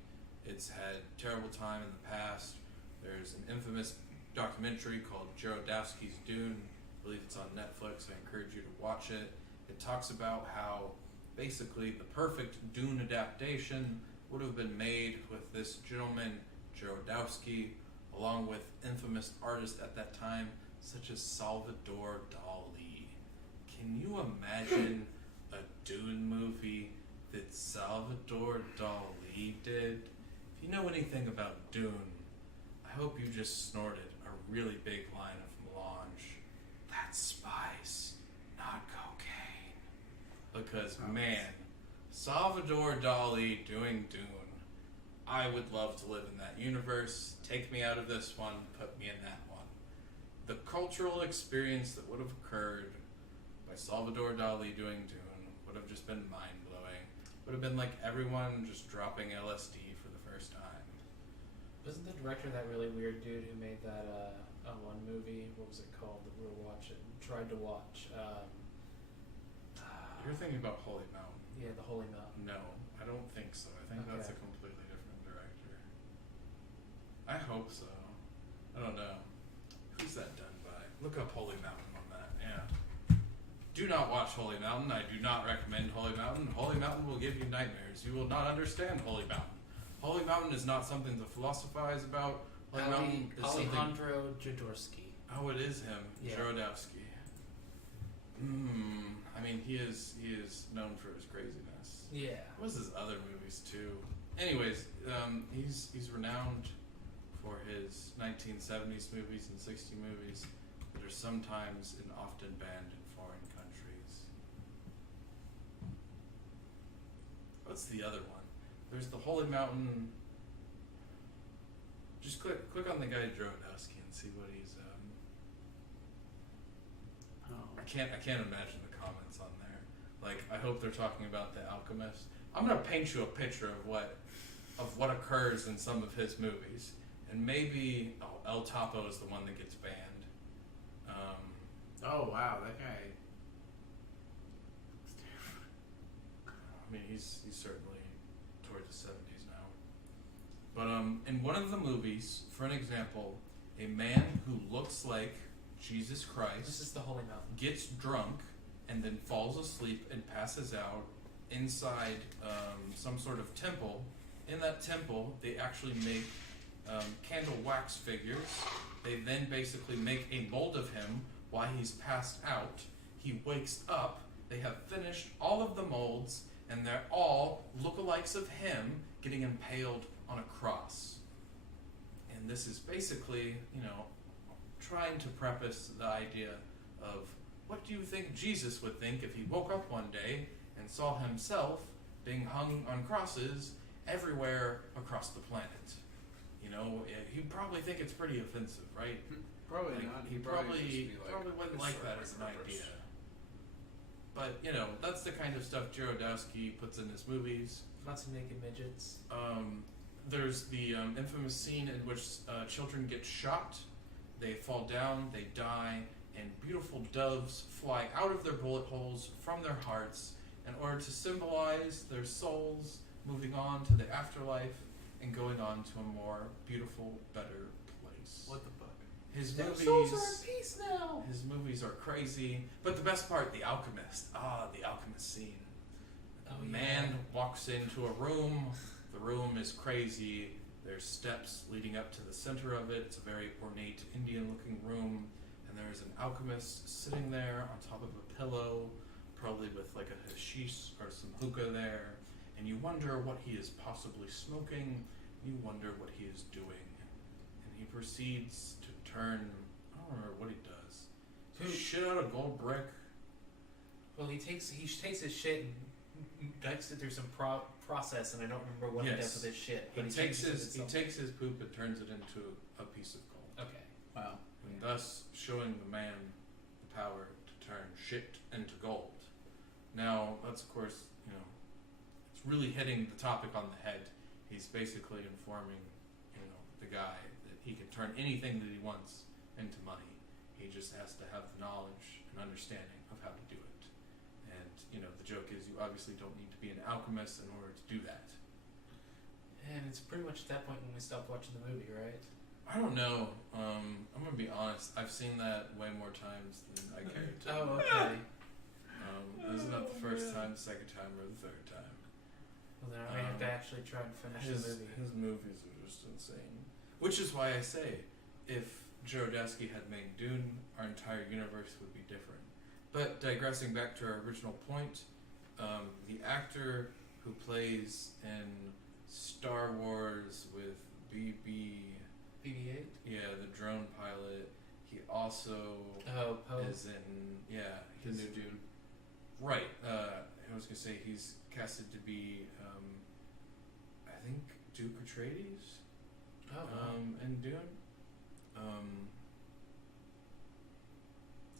It's had terrible time in the past. There's an infamous documentary called Jodorowsky's Dune. I believe it's on Netflix. I encourage you to watch it. It talks about how basically the perfect Dune adaptation would have been made with this gentleman, Jodorowsky, along with infamous artists at that time, such as Salvador Dali. Can you imagine a Dune movie that Salvador Dali did? If you know anything about Dune, I hope you just snorted a really big line of melange. That's spice, not cocaine. Because, man, Salvador Dali doing Dune. I would love to live in that universe. Take me out of this one, put me in that one. The cultural experience that would have occurred by Salvador Dali doing Dune would have just been mind-blowing. Would have been like everyone just dropping LSD for the first time. Wasn't the director that really weird dude who made that one movie? What was it called that we were watching? Tried to watch. You're thinking about Holy Mountain. Yeah, the Holy Mountain. No, I don't think so. I think that's a Okay. completely different director. I hope so. I don't know. Who's that done by? Look up Holy Mountain on that. Yeah. Do not watch Holy Mountain. I do not recommend Holy Mountain. Holy Mountain will give you nightmares. You will not understand Holy Mountain. Holy Mountain is not something to philosophize about. Holy Mountain is something. Alejandro Jodorowsky. Oh, it is him, Yeah. Jodorowsky. I mean, he is known for his craziness. Yeah. What was his other movies too? Anyways, he's renowned for his 1970s movies and 60 movies that are sometimes and often banned in foreign countries. what's the other one? There's the Holy Mountain. Just click on the guy Drodowski and see what he's. Oh. I can't imagine the comments on there. Like, I hope they're talking about The Alchemist. I'm gonna paint you a picture of what occurs in some of his movies, and maybe El Topo is the one that gets banned. Oh wow, that guy. I mean, he's certainly towards the 70s now. But in one of the movies, for an example, a man who looks like Jesus Christ This is the Holy Mountain. gets drunk and then falls asleep and passes out inside some sort of temple. In that temple, they actually make candle wax figures. They then basically make a mold of him while he's passed out. He wakes up. They have finished all of the molds, and they're all lookalikes of him getting impaled on a cross. And this is basically, trying to preface the idea of what do you think Jesus would think if he woke up one day and saw himself being hung on crosses everywhere across the planet? He'd probably think it's pretty offensive, right? Probably Like, not. He He'd probably just be like, wouldn't "It's like for that my as an purpose." idea. But that's the kind of stuff Jodorowsky puts in his movies. Lots of naked midgets. There's the infamous scene in which children get shot, they fall down, they die, and beautiful doves fly out of their bullet holes from their hearts in order to symbolize their souls moving on to the afterlife and going on to a more beautiful, better place. What the fuck? His Their movies, souls are in peace now. his movies are crazy, but the best part, The Alchemist. The Alchemist scene. A man walks into a room. The room is crazy. There's steps leading up to the center of it. It's a very ornate Indian-looking room, and there's an alchemist sitting there on top of a pillow, probably with like a hashish or some hookah there. And you wonder what he is possibly smoking. You wonder what he is doing, and he proceeds to turn. I don't remember what he does. Shit out of gold brick. Well, he takes his shit and dikes it through some process, and I don't remember what he does with his shit. He But takes changes it he itself. takes his poop and turns it into a piece of gold, Okay. Wow. and thus showing the man the power to turn shit into gold. Now, that's of course, it's really hitting the topic on the head. He's basically informing, the guy that he can turn anything that he wants into money. He just has to have the knowledge and understanding of how to do it. And, the joke is you obviously don't need to be an alchemist in order to do that. And it's pretty much at that point when we stopped watching the movie, right? I don't know. I'm going to be honest. I've seen that way more times than I care to. Oh, okay. This is not the first time, the second time, or the third time. Well, then I may have to actually try and finish the movie. His movies are just insane. Which is why I say, if Jodorowsky had made Dune, our entire universe would be different. But digressing back to our original point, the actor who plays in Star Wars with BB-8? yeah, the drone pilot, he also Poe. is in, The he's new Dune. right. I was gonna say he's casted to be, I think Duke Atreides, in Dune.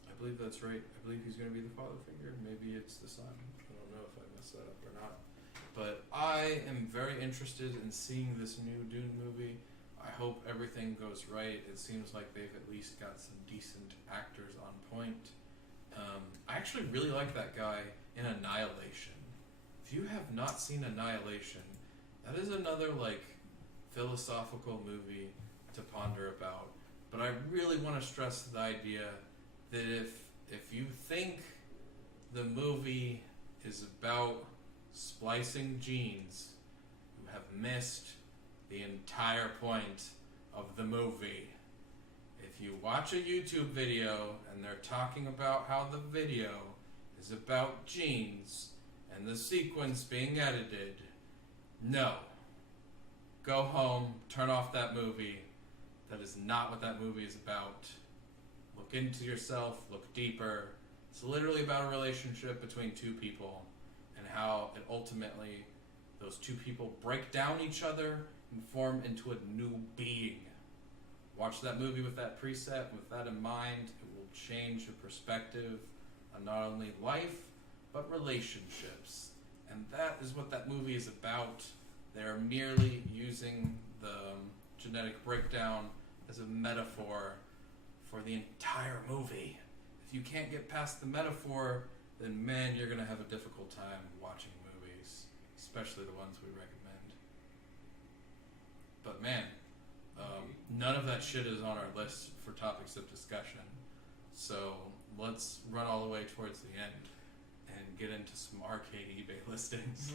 I believe that's right. I believe he's gonna be the father figure. Maybe it's the son. I don't know if I messed that up or not. But I am very interested in seeing this new Dune movie. I hope everything goes right. It seems like they've at least got some decent actors on point. I actually really like that guy in Annihilation. If you have not seen Annihilation, that is another philosophical movie to ponder about. But I really want to stress the idea that if you think the movie is about splicing genes, you have missed the entire point of the movie. If you watch a YouTube video and they're talking about how the video is about genes and the sequence being edited, no. Go home, turn off that movie. That is not what that movie is about. Look into yourself, look deeper. It's literally about a relationship between two people and how it ultimately Those two people break down each other and form into a new being. Watch that movie with that preset, with that in mind. It will change your perspective on not only life, but relationships. And that is what that movie is about. They're merely using the genetic breakdown as a metaphor for the entire movie. If you can't get past the metaphor, then man, you're going to have a difficult time watching movies, especially the ones we recommend. But man, none of that shit is on our list for topics of discussion. So let's run all the way towards the end and get into some arcade eBay listings.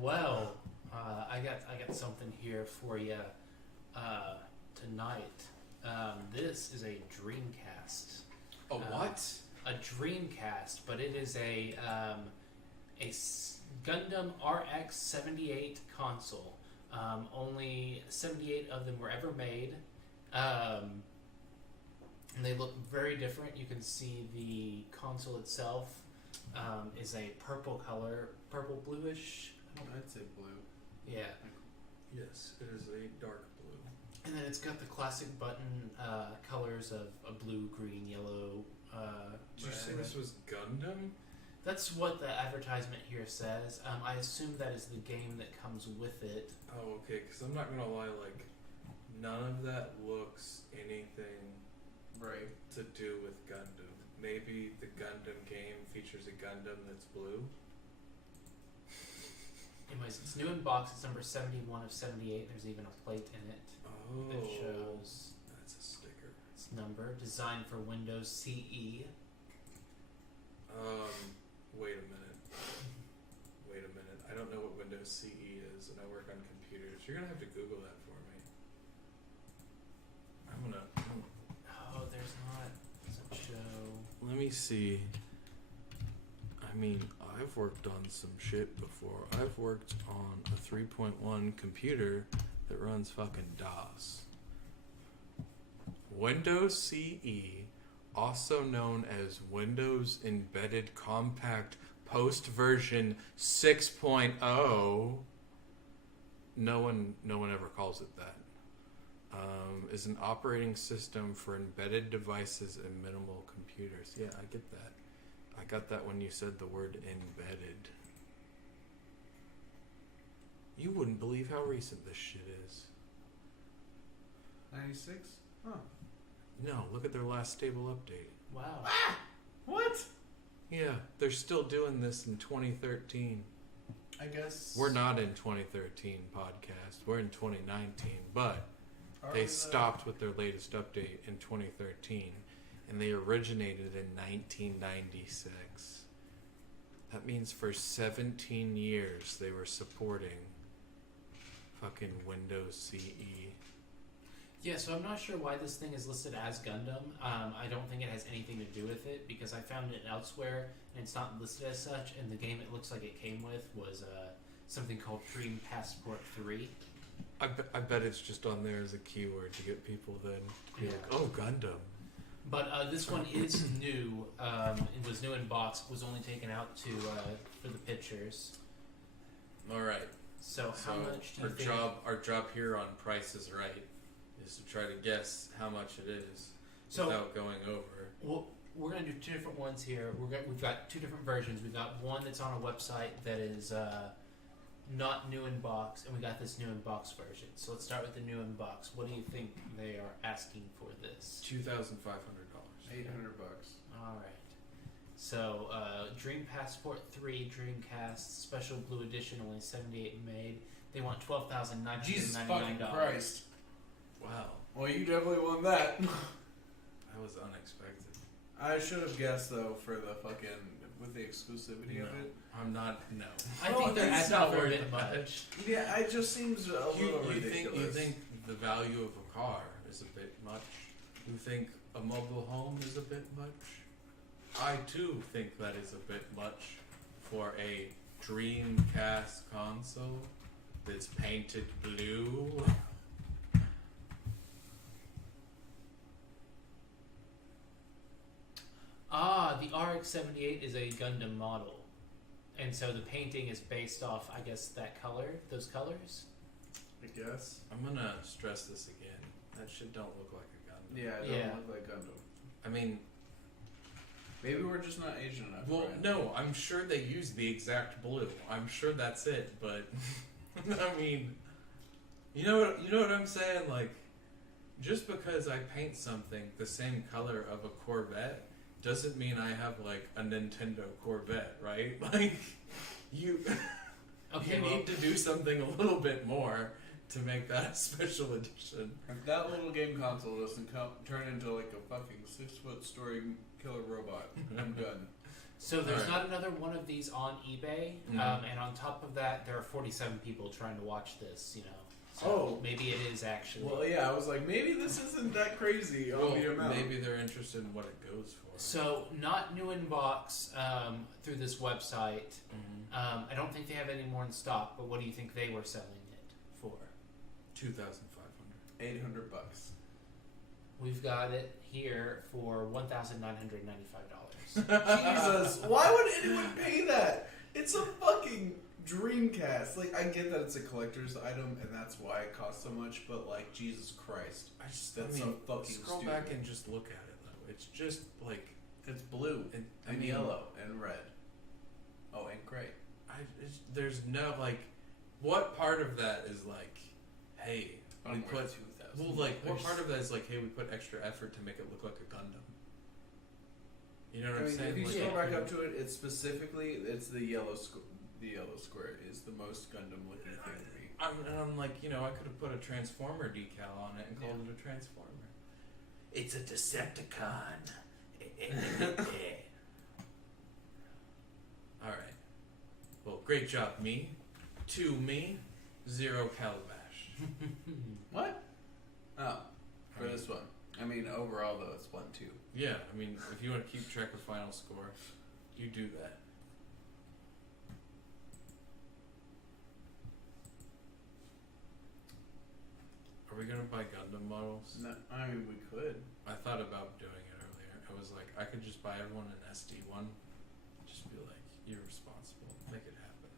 Well, I got something here for you tonight. This is a Dreamcast. A what? A Dreamcast, but it is a Gundam RX-78 console. Only 78 of them were ever made. And they look very different. You can see the console itself is a purple color, purple bluish. I'd say blue. Yeah. Yes, it is a dark blue. And then it's got the classic button colors of a blue, green, yellow. Did you say red. this was Gundam? That's what the advertisement here says. I assume that is the game that comes with it. Oh, okay, because I'm not going to lie, like, none of that looks anything Right. to do with Gundam. Maybe the Gundam game features a Gundam that's blue. Anyways, it's new in box. It's number 71 of 78. There's even a plate in it Oh, that shows that's a sticker. its number. Designed for Windows CE. Wait a minute. I don't know what Windows CE is, and I work on computers. You're gonna have to Google that for me. Oh, there's not. Doesn't show. Let me see. I mean, I've worked on some shit before. I've worked on a 3.1 computer that runs fucking DOS. Windows CE, also known as Windows Embedded Compact Post Version 6.0. No one ever calls it that. Is an operating system for embedded devices and minimal computers. Yeah, I get that. I got that when you said the word embedded. You wouldn't believe how recent this shit is. 96? Huh. No, look at their last stable update. Wow. What? Yeah, they're still doing this in 2013. I guess. We're not in 2013 podcast. We're in 2019, but Are they we, though? stopped with their latest update in 2013, and they originated in 1996. That means for 17 years they were supporting fucking Windows CE. Yeah, so I'm not sure why this thing is listed as Gundam. I don't think it has anything to do with it because I found it elsewhere and it's not listed as such. And the game it looks like it came with was something called Dream Passport 3. I bet it's just on there as a keyword to get people then be Yeah. like, oh, Gundam. But this one is new. It was new in box. It was only taken out to for the pictures. All right. So how much do you think? Our job here on Price is Right is to try to guess how much it is So without going over. well, we're gonna do two different ones here. We've got two different versions. We've got one that's on a website that is not new in box, and we got this new in box version. So let's start with the new in box. What do you think they are asking for this? $2,500. $800. All right. So Dream Passport 3 Dreamcast Special Blue Edition, only 78 made. They want $12,999. Jesus fucking Christ. Wow, Well, you definitely won that. that was unexpected. I should have guessed, though, for the fucking. With the exclusivity of No. it. I'm not. No. I Oh, think they're that's asking not for a very bit much. Yeah, it just seems a little ridiculous. You think the value of a car is a bit much? You think a mobile home is a bit much? I too think that is a bit much for a Dreamcast console that's painted blue. The RX-78 is a Gundam model, And so the painting is based off, I guess, that color, those colors. I guess. I'm gonna stress this again. That shit don't look like a Gundam. Yeah, it Yeah. don't look like Gundam. I mean, Maybe we're just not Asian enough. well, Brian. no, I'm sure they use the exact blue. I'm sure that's it, but I mean, you know what I'm saying? Like, just because I paint something the same color of a Corvette doesn't mean I have like a Nintendo Corvette, right? Like, you Okay, you well, need to do something a little bit more to make that a special edition. If that little game console doesn't turn into like a fucking 6-foot story killer robot, I'm done. so there's Alright. not another one of these on eBay, Mhm. and on top of that, there are 47 people trying to watch this. You know, so Oh. maybe it is actually. Well, yeah, I was like, maybe this isn't that crazy on Well, the amount. maybe they're interested in what it goes for. So not new in box through this website. Mhm. I don't think they have any more in stock. But what do you think they were selling it for? 2,500. $800. We've got it here for $1,995. Jesus, why would anyone pay that? It's a fucking Dreamcast. Like, I get that it's a collector's item and that's why it costs so much, but like, Jesus Christ, that's so fucking scroll stupid. back and just look at it though. It's just like It's blue and yellow and red. Oh, and gray. there's no like, what part of that is like, hey, we put well like what part of that is like, hey, we put extra effort to make it look like a Gundam. You know what I I'm mean, saying? if you Like, scroll back up to it, it's specifically the yellow the yellow square is the most Gundam looking thing to me. I'm like, you know, I could have put a Transformer decal on it and called it a Transformer. It's a Decepticon. All right. Well, great job, me. 2 me, 0 Calabash. What? Oh, for I mean, this one. I mean, overall though, it's 1-2. Yeah, I mean, if you want to keep track of final score, you do that. Are we gonna buy Gundam models? No, I mean, we could. I thought about doing it earlier. I was like, I could just buy everyone an SD one. Just be like, you're responsible. Make it happen.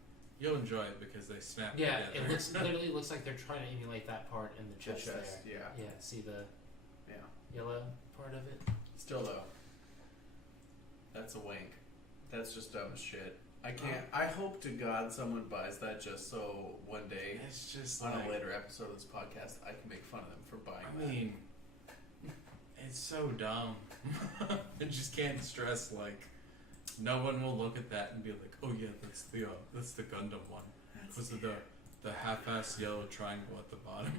You'll enjoy it because they snap Yeah, together. it literally looks like they're trying to emulate that part in the The chest, chest, there. yeah. Yeah, see the Yeah. yellow part of it? Still though, that's a wank. That's just dumb as shit. I can't. I hope to God someone buys that just so one day It's just on like, a later episode of this podcast I can make fun of them for buying I that. mean, it's so dumb. I just can't stress like, no one will look at that and be like, oh yeah, that's the Gundam one. Was it the half-ass yellow triangle at the bottom?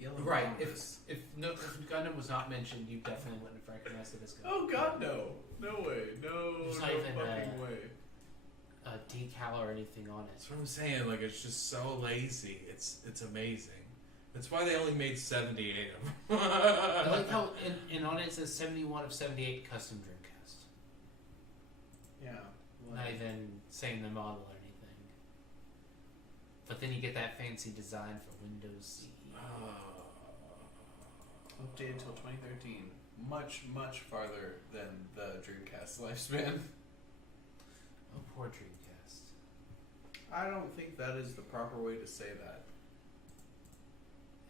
Yellow Right. Bombers. If Gundam was not mentioned, you definitely wouldn't have recognized it as Gundam. Oh God, no! No way! No, There's no not even, fucking way! A decal or anything on it. That's what I'm saying. Like, it's just so lazy. It's amazing. That's why they only made 78 of them. I like how and on it says 71 of 78 custom Dreamcast. Yeah. Not even saying the model or anything. But then you get that fancy design for Windows CE. Updated until 2013. Much, much farther than the Dreamcast lifespan. Oh, poor Dreamcast. I don't think that is the proper way to say that.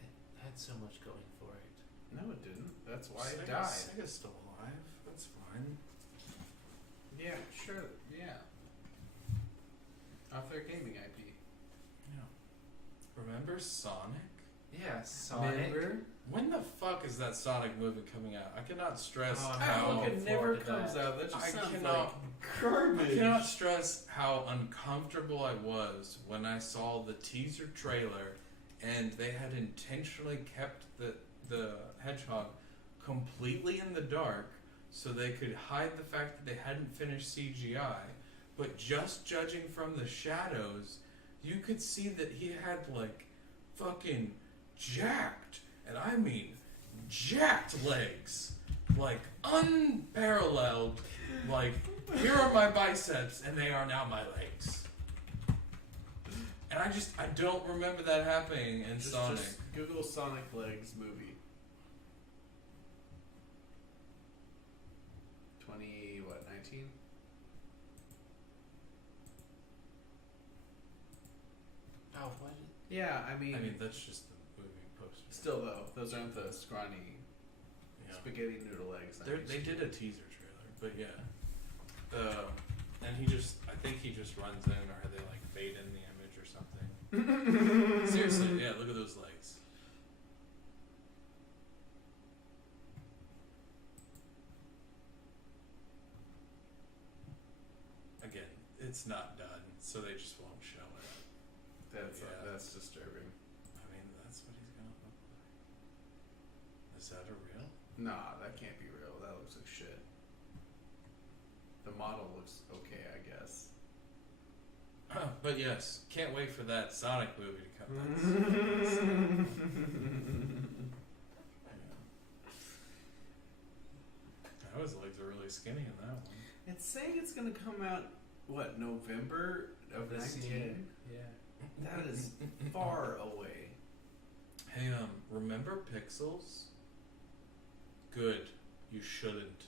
It had so much going for it. No, it didn't. That's why it Sega's- died. Sega's still alive. That's fine. Yeah, sure. Yeah. Off their gaming IP. Yeah. Remember Sonic? Yeah, Sonic. Remember? When the fuck is that Sonic movie coming out? I cannot stress Oh, I'm I how hope looking it never forward to comes that. out. That just I sounds cannot- like garbage. I cannot stress how uncomfortable I was when I saw the teaser trailer and they had intentionally kept the hedgehog completely in the dark so they could hide the fact that they hadn't finished CGI. But just judging from the shadows, you could see that he had like fucking jacked, and I mean jacked legs, like unparalleled. Like, here are my biceps, and they are now my legs. And I don't remember that happening in Sonic. Just Google Sonic Legs movie. 19? Yeah, I mean, that's just the movie poster. still though, those aren't the scrawny Yeah. spaghetti noodle legs. They did a teaser trailer, but yeah. And I think he just runs in, or they like fade in the image or something. Seriously, yeah, look at those legs. Again, it's not done, so they just won't show it. That's disturbing. I mean, that's what he's gonna look like. Is that a real? Nah, that can't be real. That looks like shit. The model looks okay, I guess. But yes, can't wait for that Sonic movie to come out. Yeah. His legs are really skinny in that one. It's saying it's gonna come out what, November of This 19? year. Yeah. That is far away. Hey, remember Pixels? Good. You shouldn't.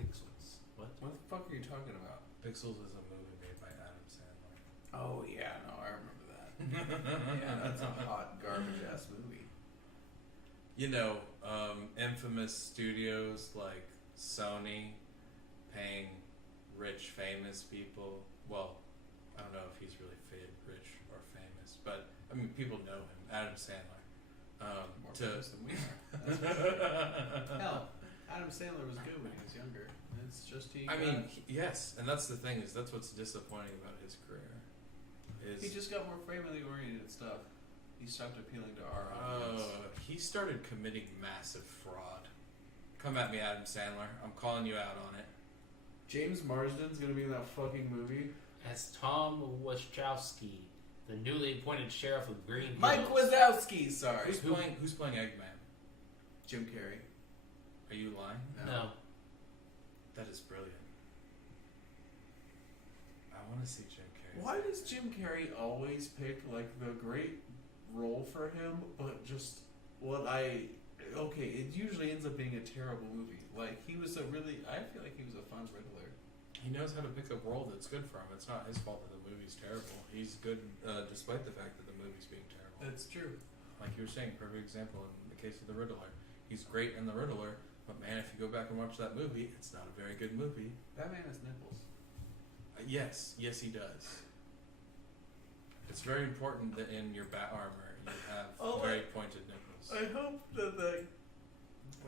Pixels. What? What the fuck are you talking about? Pixels is a movie made by Adam Sandler. Oh yeah, no, I remember that. Yeah, that's a hot garbage ass movie. You know, infamous studios like Sony paying rich, famous people. Well, I don't know if he's really rich or famous, but I mean, people know him. Adam Sandler. More famous than we are. That's for sure. Hell, Adam Sandler was good when he was younger. It's just yes, and that's the thing, is that's what's disappointing about his career. He just got more family oriented stuff. He stopped appealing to our audience. He started committing massive fraud. Come at me, Adam Sandler. I'm calling you out on it. James Marsden's gonna be in that fucking movie. As Tom Wachowski, the newly appointed sheriff of Green Hills. Mike Wazowski, sorry. Who's playing Eggman? Jim Carrey. Are you lying? No. That is brilliant. I want to see Jim Carrey. Why does Jim Carrey always pick like the great role for him, but just it usually ends up being a terrible movie. Like I feel like he was a fun Riddler. He knows how to pick a role that's good for him. It's not his fault that the movie's terrible. He's good despite the fact that the movie's being terrible. That's true. Like you were saying, perfect example in the case of the Riddler. He's great in the Riddler, but man, if you go back and watch that movie, it's not a very good movie. Batman has nipples. Yes, he does. It's very important that in your bat armor you have very pointed nipples. I hope that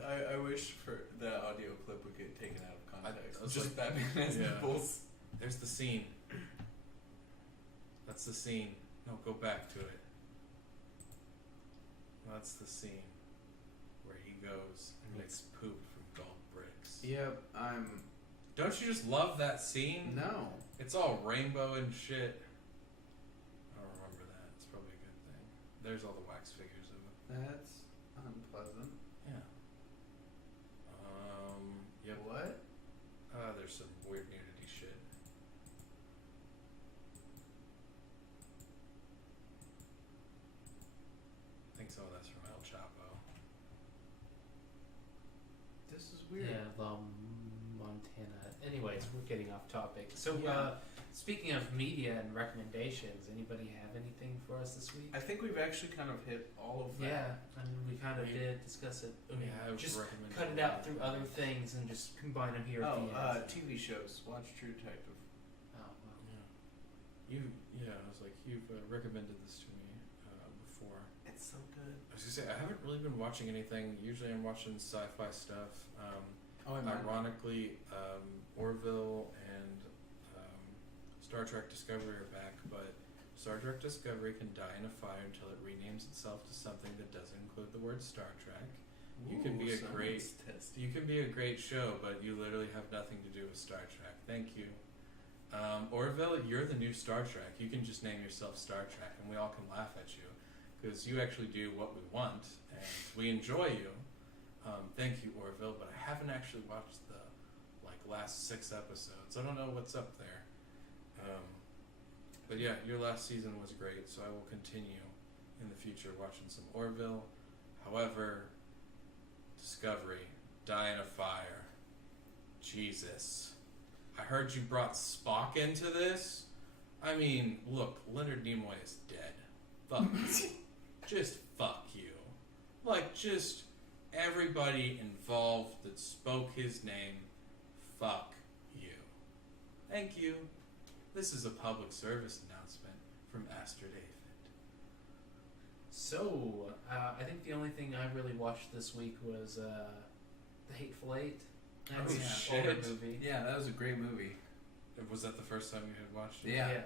I wish for that audio clip would get taken out of context. was Just like- Batman has Yeah. nipples. There's the scene. That's the scene. No, go back to it. That's the scene where he goes and makes poop from gold bricks. Yep, Don't you just love that scene? No. It's all rainbow and shit. I don't remember that. It's probably a good thing. There's all the wax figures of it. That's unpleasant. Yeah. Yep. What? There's some weird nudity shit. I think some of that's from El Chapo. This is weird. Yeah, Montana. Anyways, we're getting off topic. So, Yeah. speaking of media and recommendations, anybody have anything for us this week? I think we've actually kind of hit all of that. Yeah, I mean, we kind of did discuss it. I mean, have just recommended cut it out through other things and just combine them here at the end. TV shows. Watch True Detective. Oh, well. Yeah. I was like, you've recommended this to me before. It's so good. I was gonna say, I haven't really been watching anything. Usually I'm watching sci-fi stuff. Ironically, Orville and Star Trek Discovery are back, but Star Trek Discovery can die in a fire until it renames itself to something that doesn't include the word Star Trek. You can be a great show, but you literally have nothing to do with Star Trek. Thank you. Orville, you're the new Star Trek. You can just name yourself Star Trek, and we all can laugh at you because you actually do what we want, and we enjoy you. Thank you, Orville, but I haven't actually watched the last 6 episodes. I don't know what's up there. But yeah, your last season was great, so I will continue in the future watching some Orville. However, Discovery, die in a fire. Jesus. I heard you brought Spock into this. I mean, look, Leonard Nimoy is dead. fuck you. Just fuck you. Like, just everybody involved that spoke his name, fuck you. Thank you. This is a public service announcement from Aster David. So, I think the only thing I really watched this week was The Hateful Eight. That's Oh, an shit. older movie. Yeah, that was a great movie. Was that the first time you had watched it? Yeah.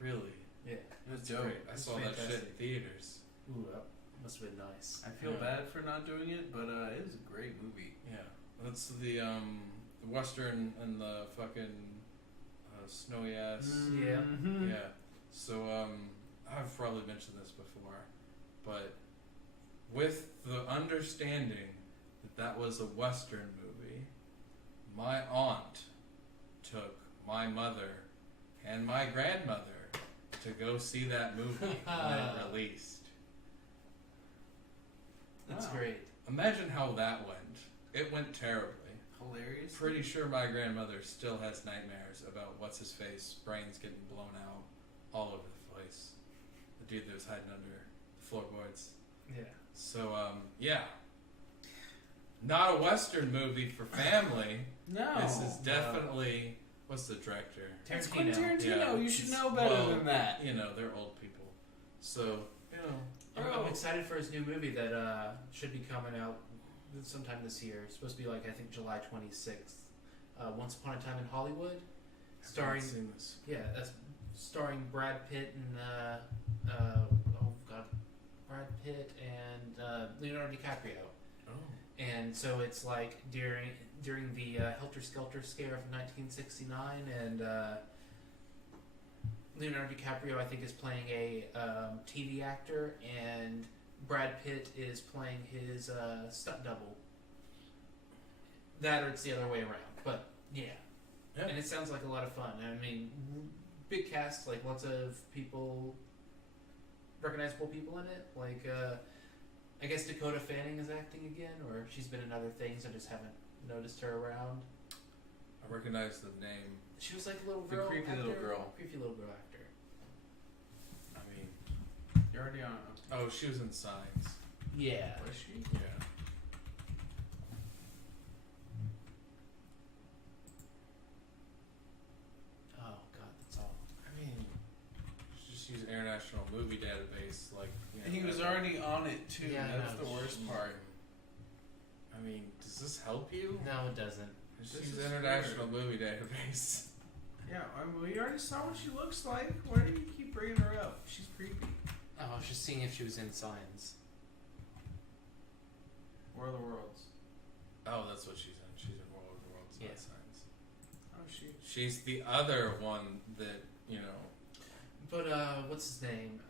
Really? Yeah. It was That's dope. great. I It's saw that shit in fantastic. theaters. Ooh, that must have been nice. I feel Yeah. bad for not doing it, but it was a great movie. Yeah. That's the Western and the fucking snowy ass. Yeah. Mhm. Yeah. So I've probably mentioned this before, but with the understanding that that was a Western movie, my aunt took my mother and my grandmother to go see that movie when it released. That's Wow. great. Imagine how that went. It went terribly. Hilarious. Pretty sure my grandmother still has nightmares about what's his face, brains getting blown out all over the place. The dude that was hiding under the floorboards. Yeah. So, yeah. Not a Western movie for family. No. This is definitely. What's the director? It's Quentin Tarantino. Tarantino. Yeah, You should it's- know better well, than that. You know, they're old people. So, you know. I'm excited for his new movie that should be coming out sometime this year. It's supposed to be like, I think, July 26th. Once Upon a Time in Hollywood. Starring, I've not seen this. yeah, that's starring Brad Pitt and, Brad Pitt and Leonardo DiCaprio. Oh. And so it's like during the Helter Skelter scare of 1969, and Leonardo DiCaprio, I think, is playing a TV actor, and Brad Pitt is playing his stunt double. That or it's the other way around, but yeah. Yeah. And it sounds like a lot of fun. I mean, big cast, like lots of people, recognizable people in it. Like, I guess Dakota Fanning is acting again, or she's been in other things. I just haven't noticed her around. I recognize the name. She was like a little The girl. creepy actor. little girl. Creepy little girl actor. I mean, You're already on. oh, she was in Signs. Yeah. Was she? Yeah. Oh God, that's all. I mean, just use International Movie Database, like. You know, And he was that- already on it too. Yeah, I That's know. the worst part. I mean, does this help you? No, it doesn't. Just This use is International Movie Database. Yeah, I mean, we already saw what she looks like. Why do you keep bringing her up? She's creepy. Oh, I was just seeing if she was in Signs. War of the Worlds. Oh, that's what she's in. She's in World of the Worlds, Yeah. not Signs. Oh, she. She's the other one that, you know. But what's his name?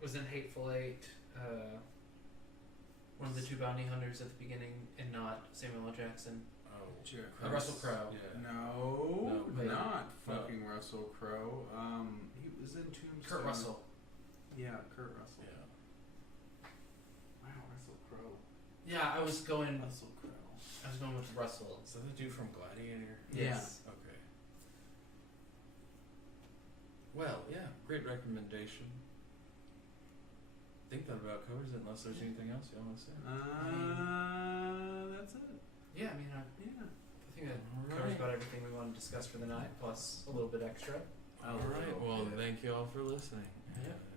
Was in Hateful Eight. One of the two bounty hunters at the beginning, and not Samuel L. Jackson. Oh, Russell Crowe. Yeah. No, wait. not No. fucking Russell Crowe. He was in Tombstone. Kurt Russell. Yeah, Kurt Russell. Yeah. Wow, Russell Crowe. Yeah, I was going Russell Crowe. with Russell. Is that the dude from Gladiator? Yes. Okay. Well, yeah, great recommendation. I think that about covers it, unless there's anything else you want to say. That's it. Yeah, I mean, I Yeah. think that covers about everything we want to discuss for the night, plus a little bit extra. All right. Well, thank you all for listening. Yeah. And,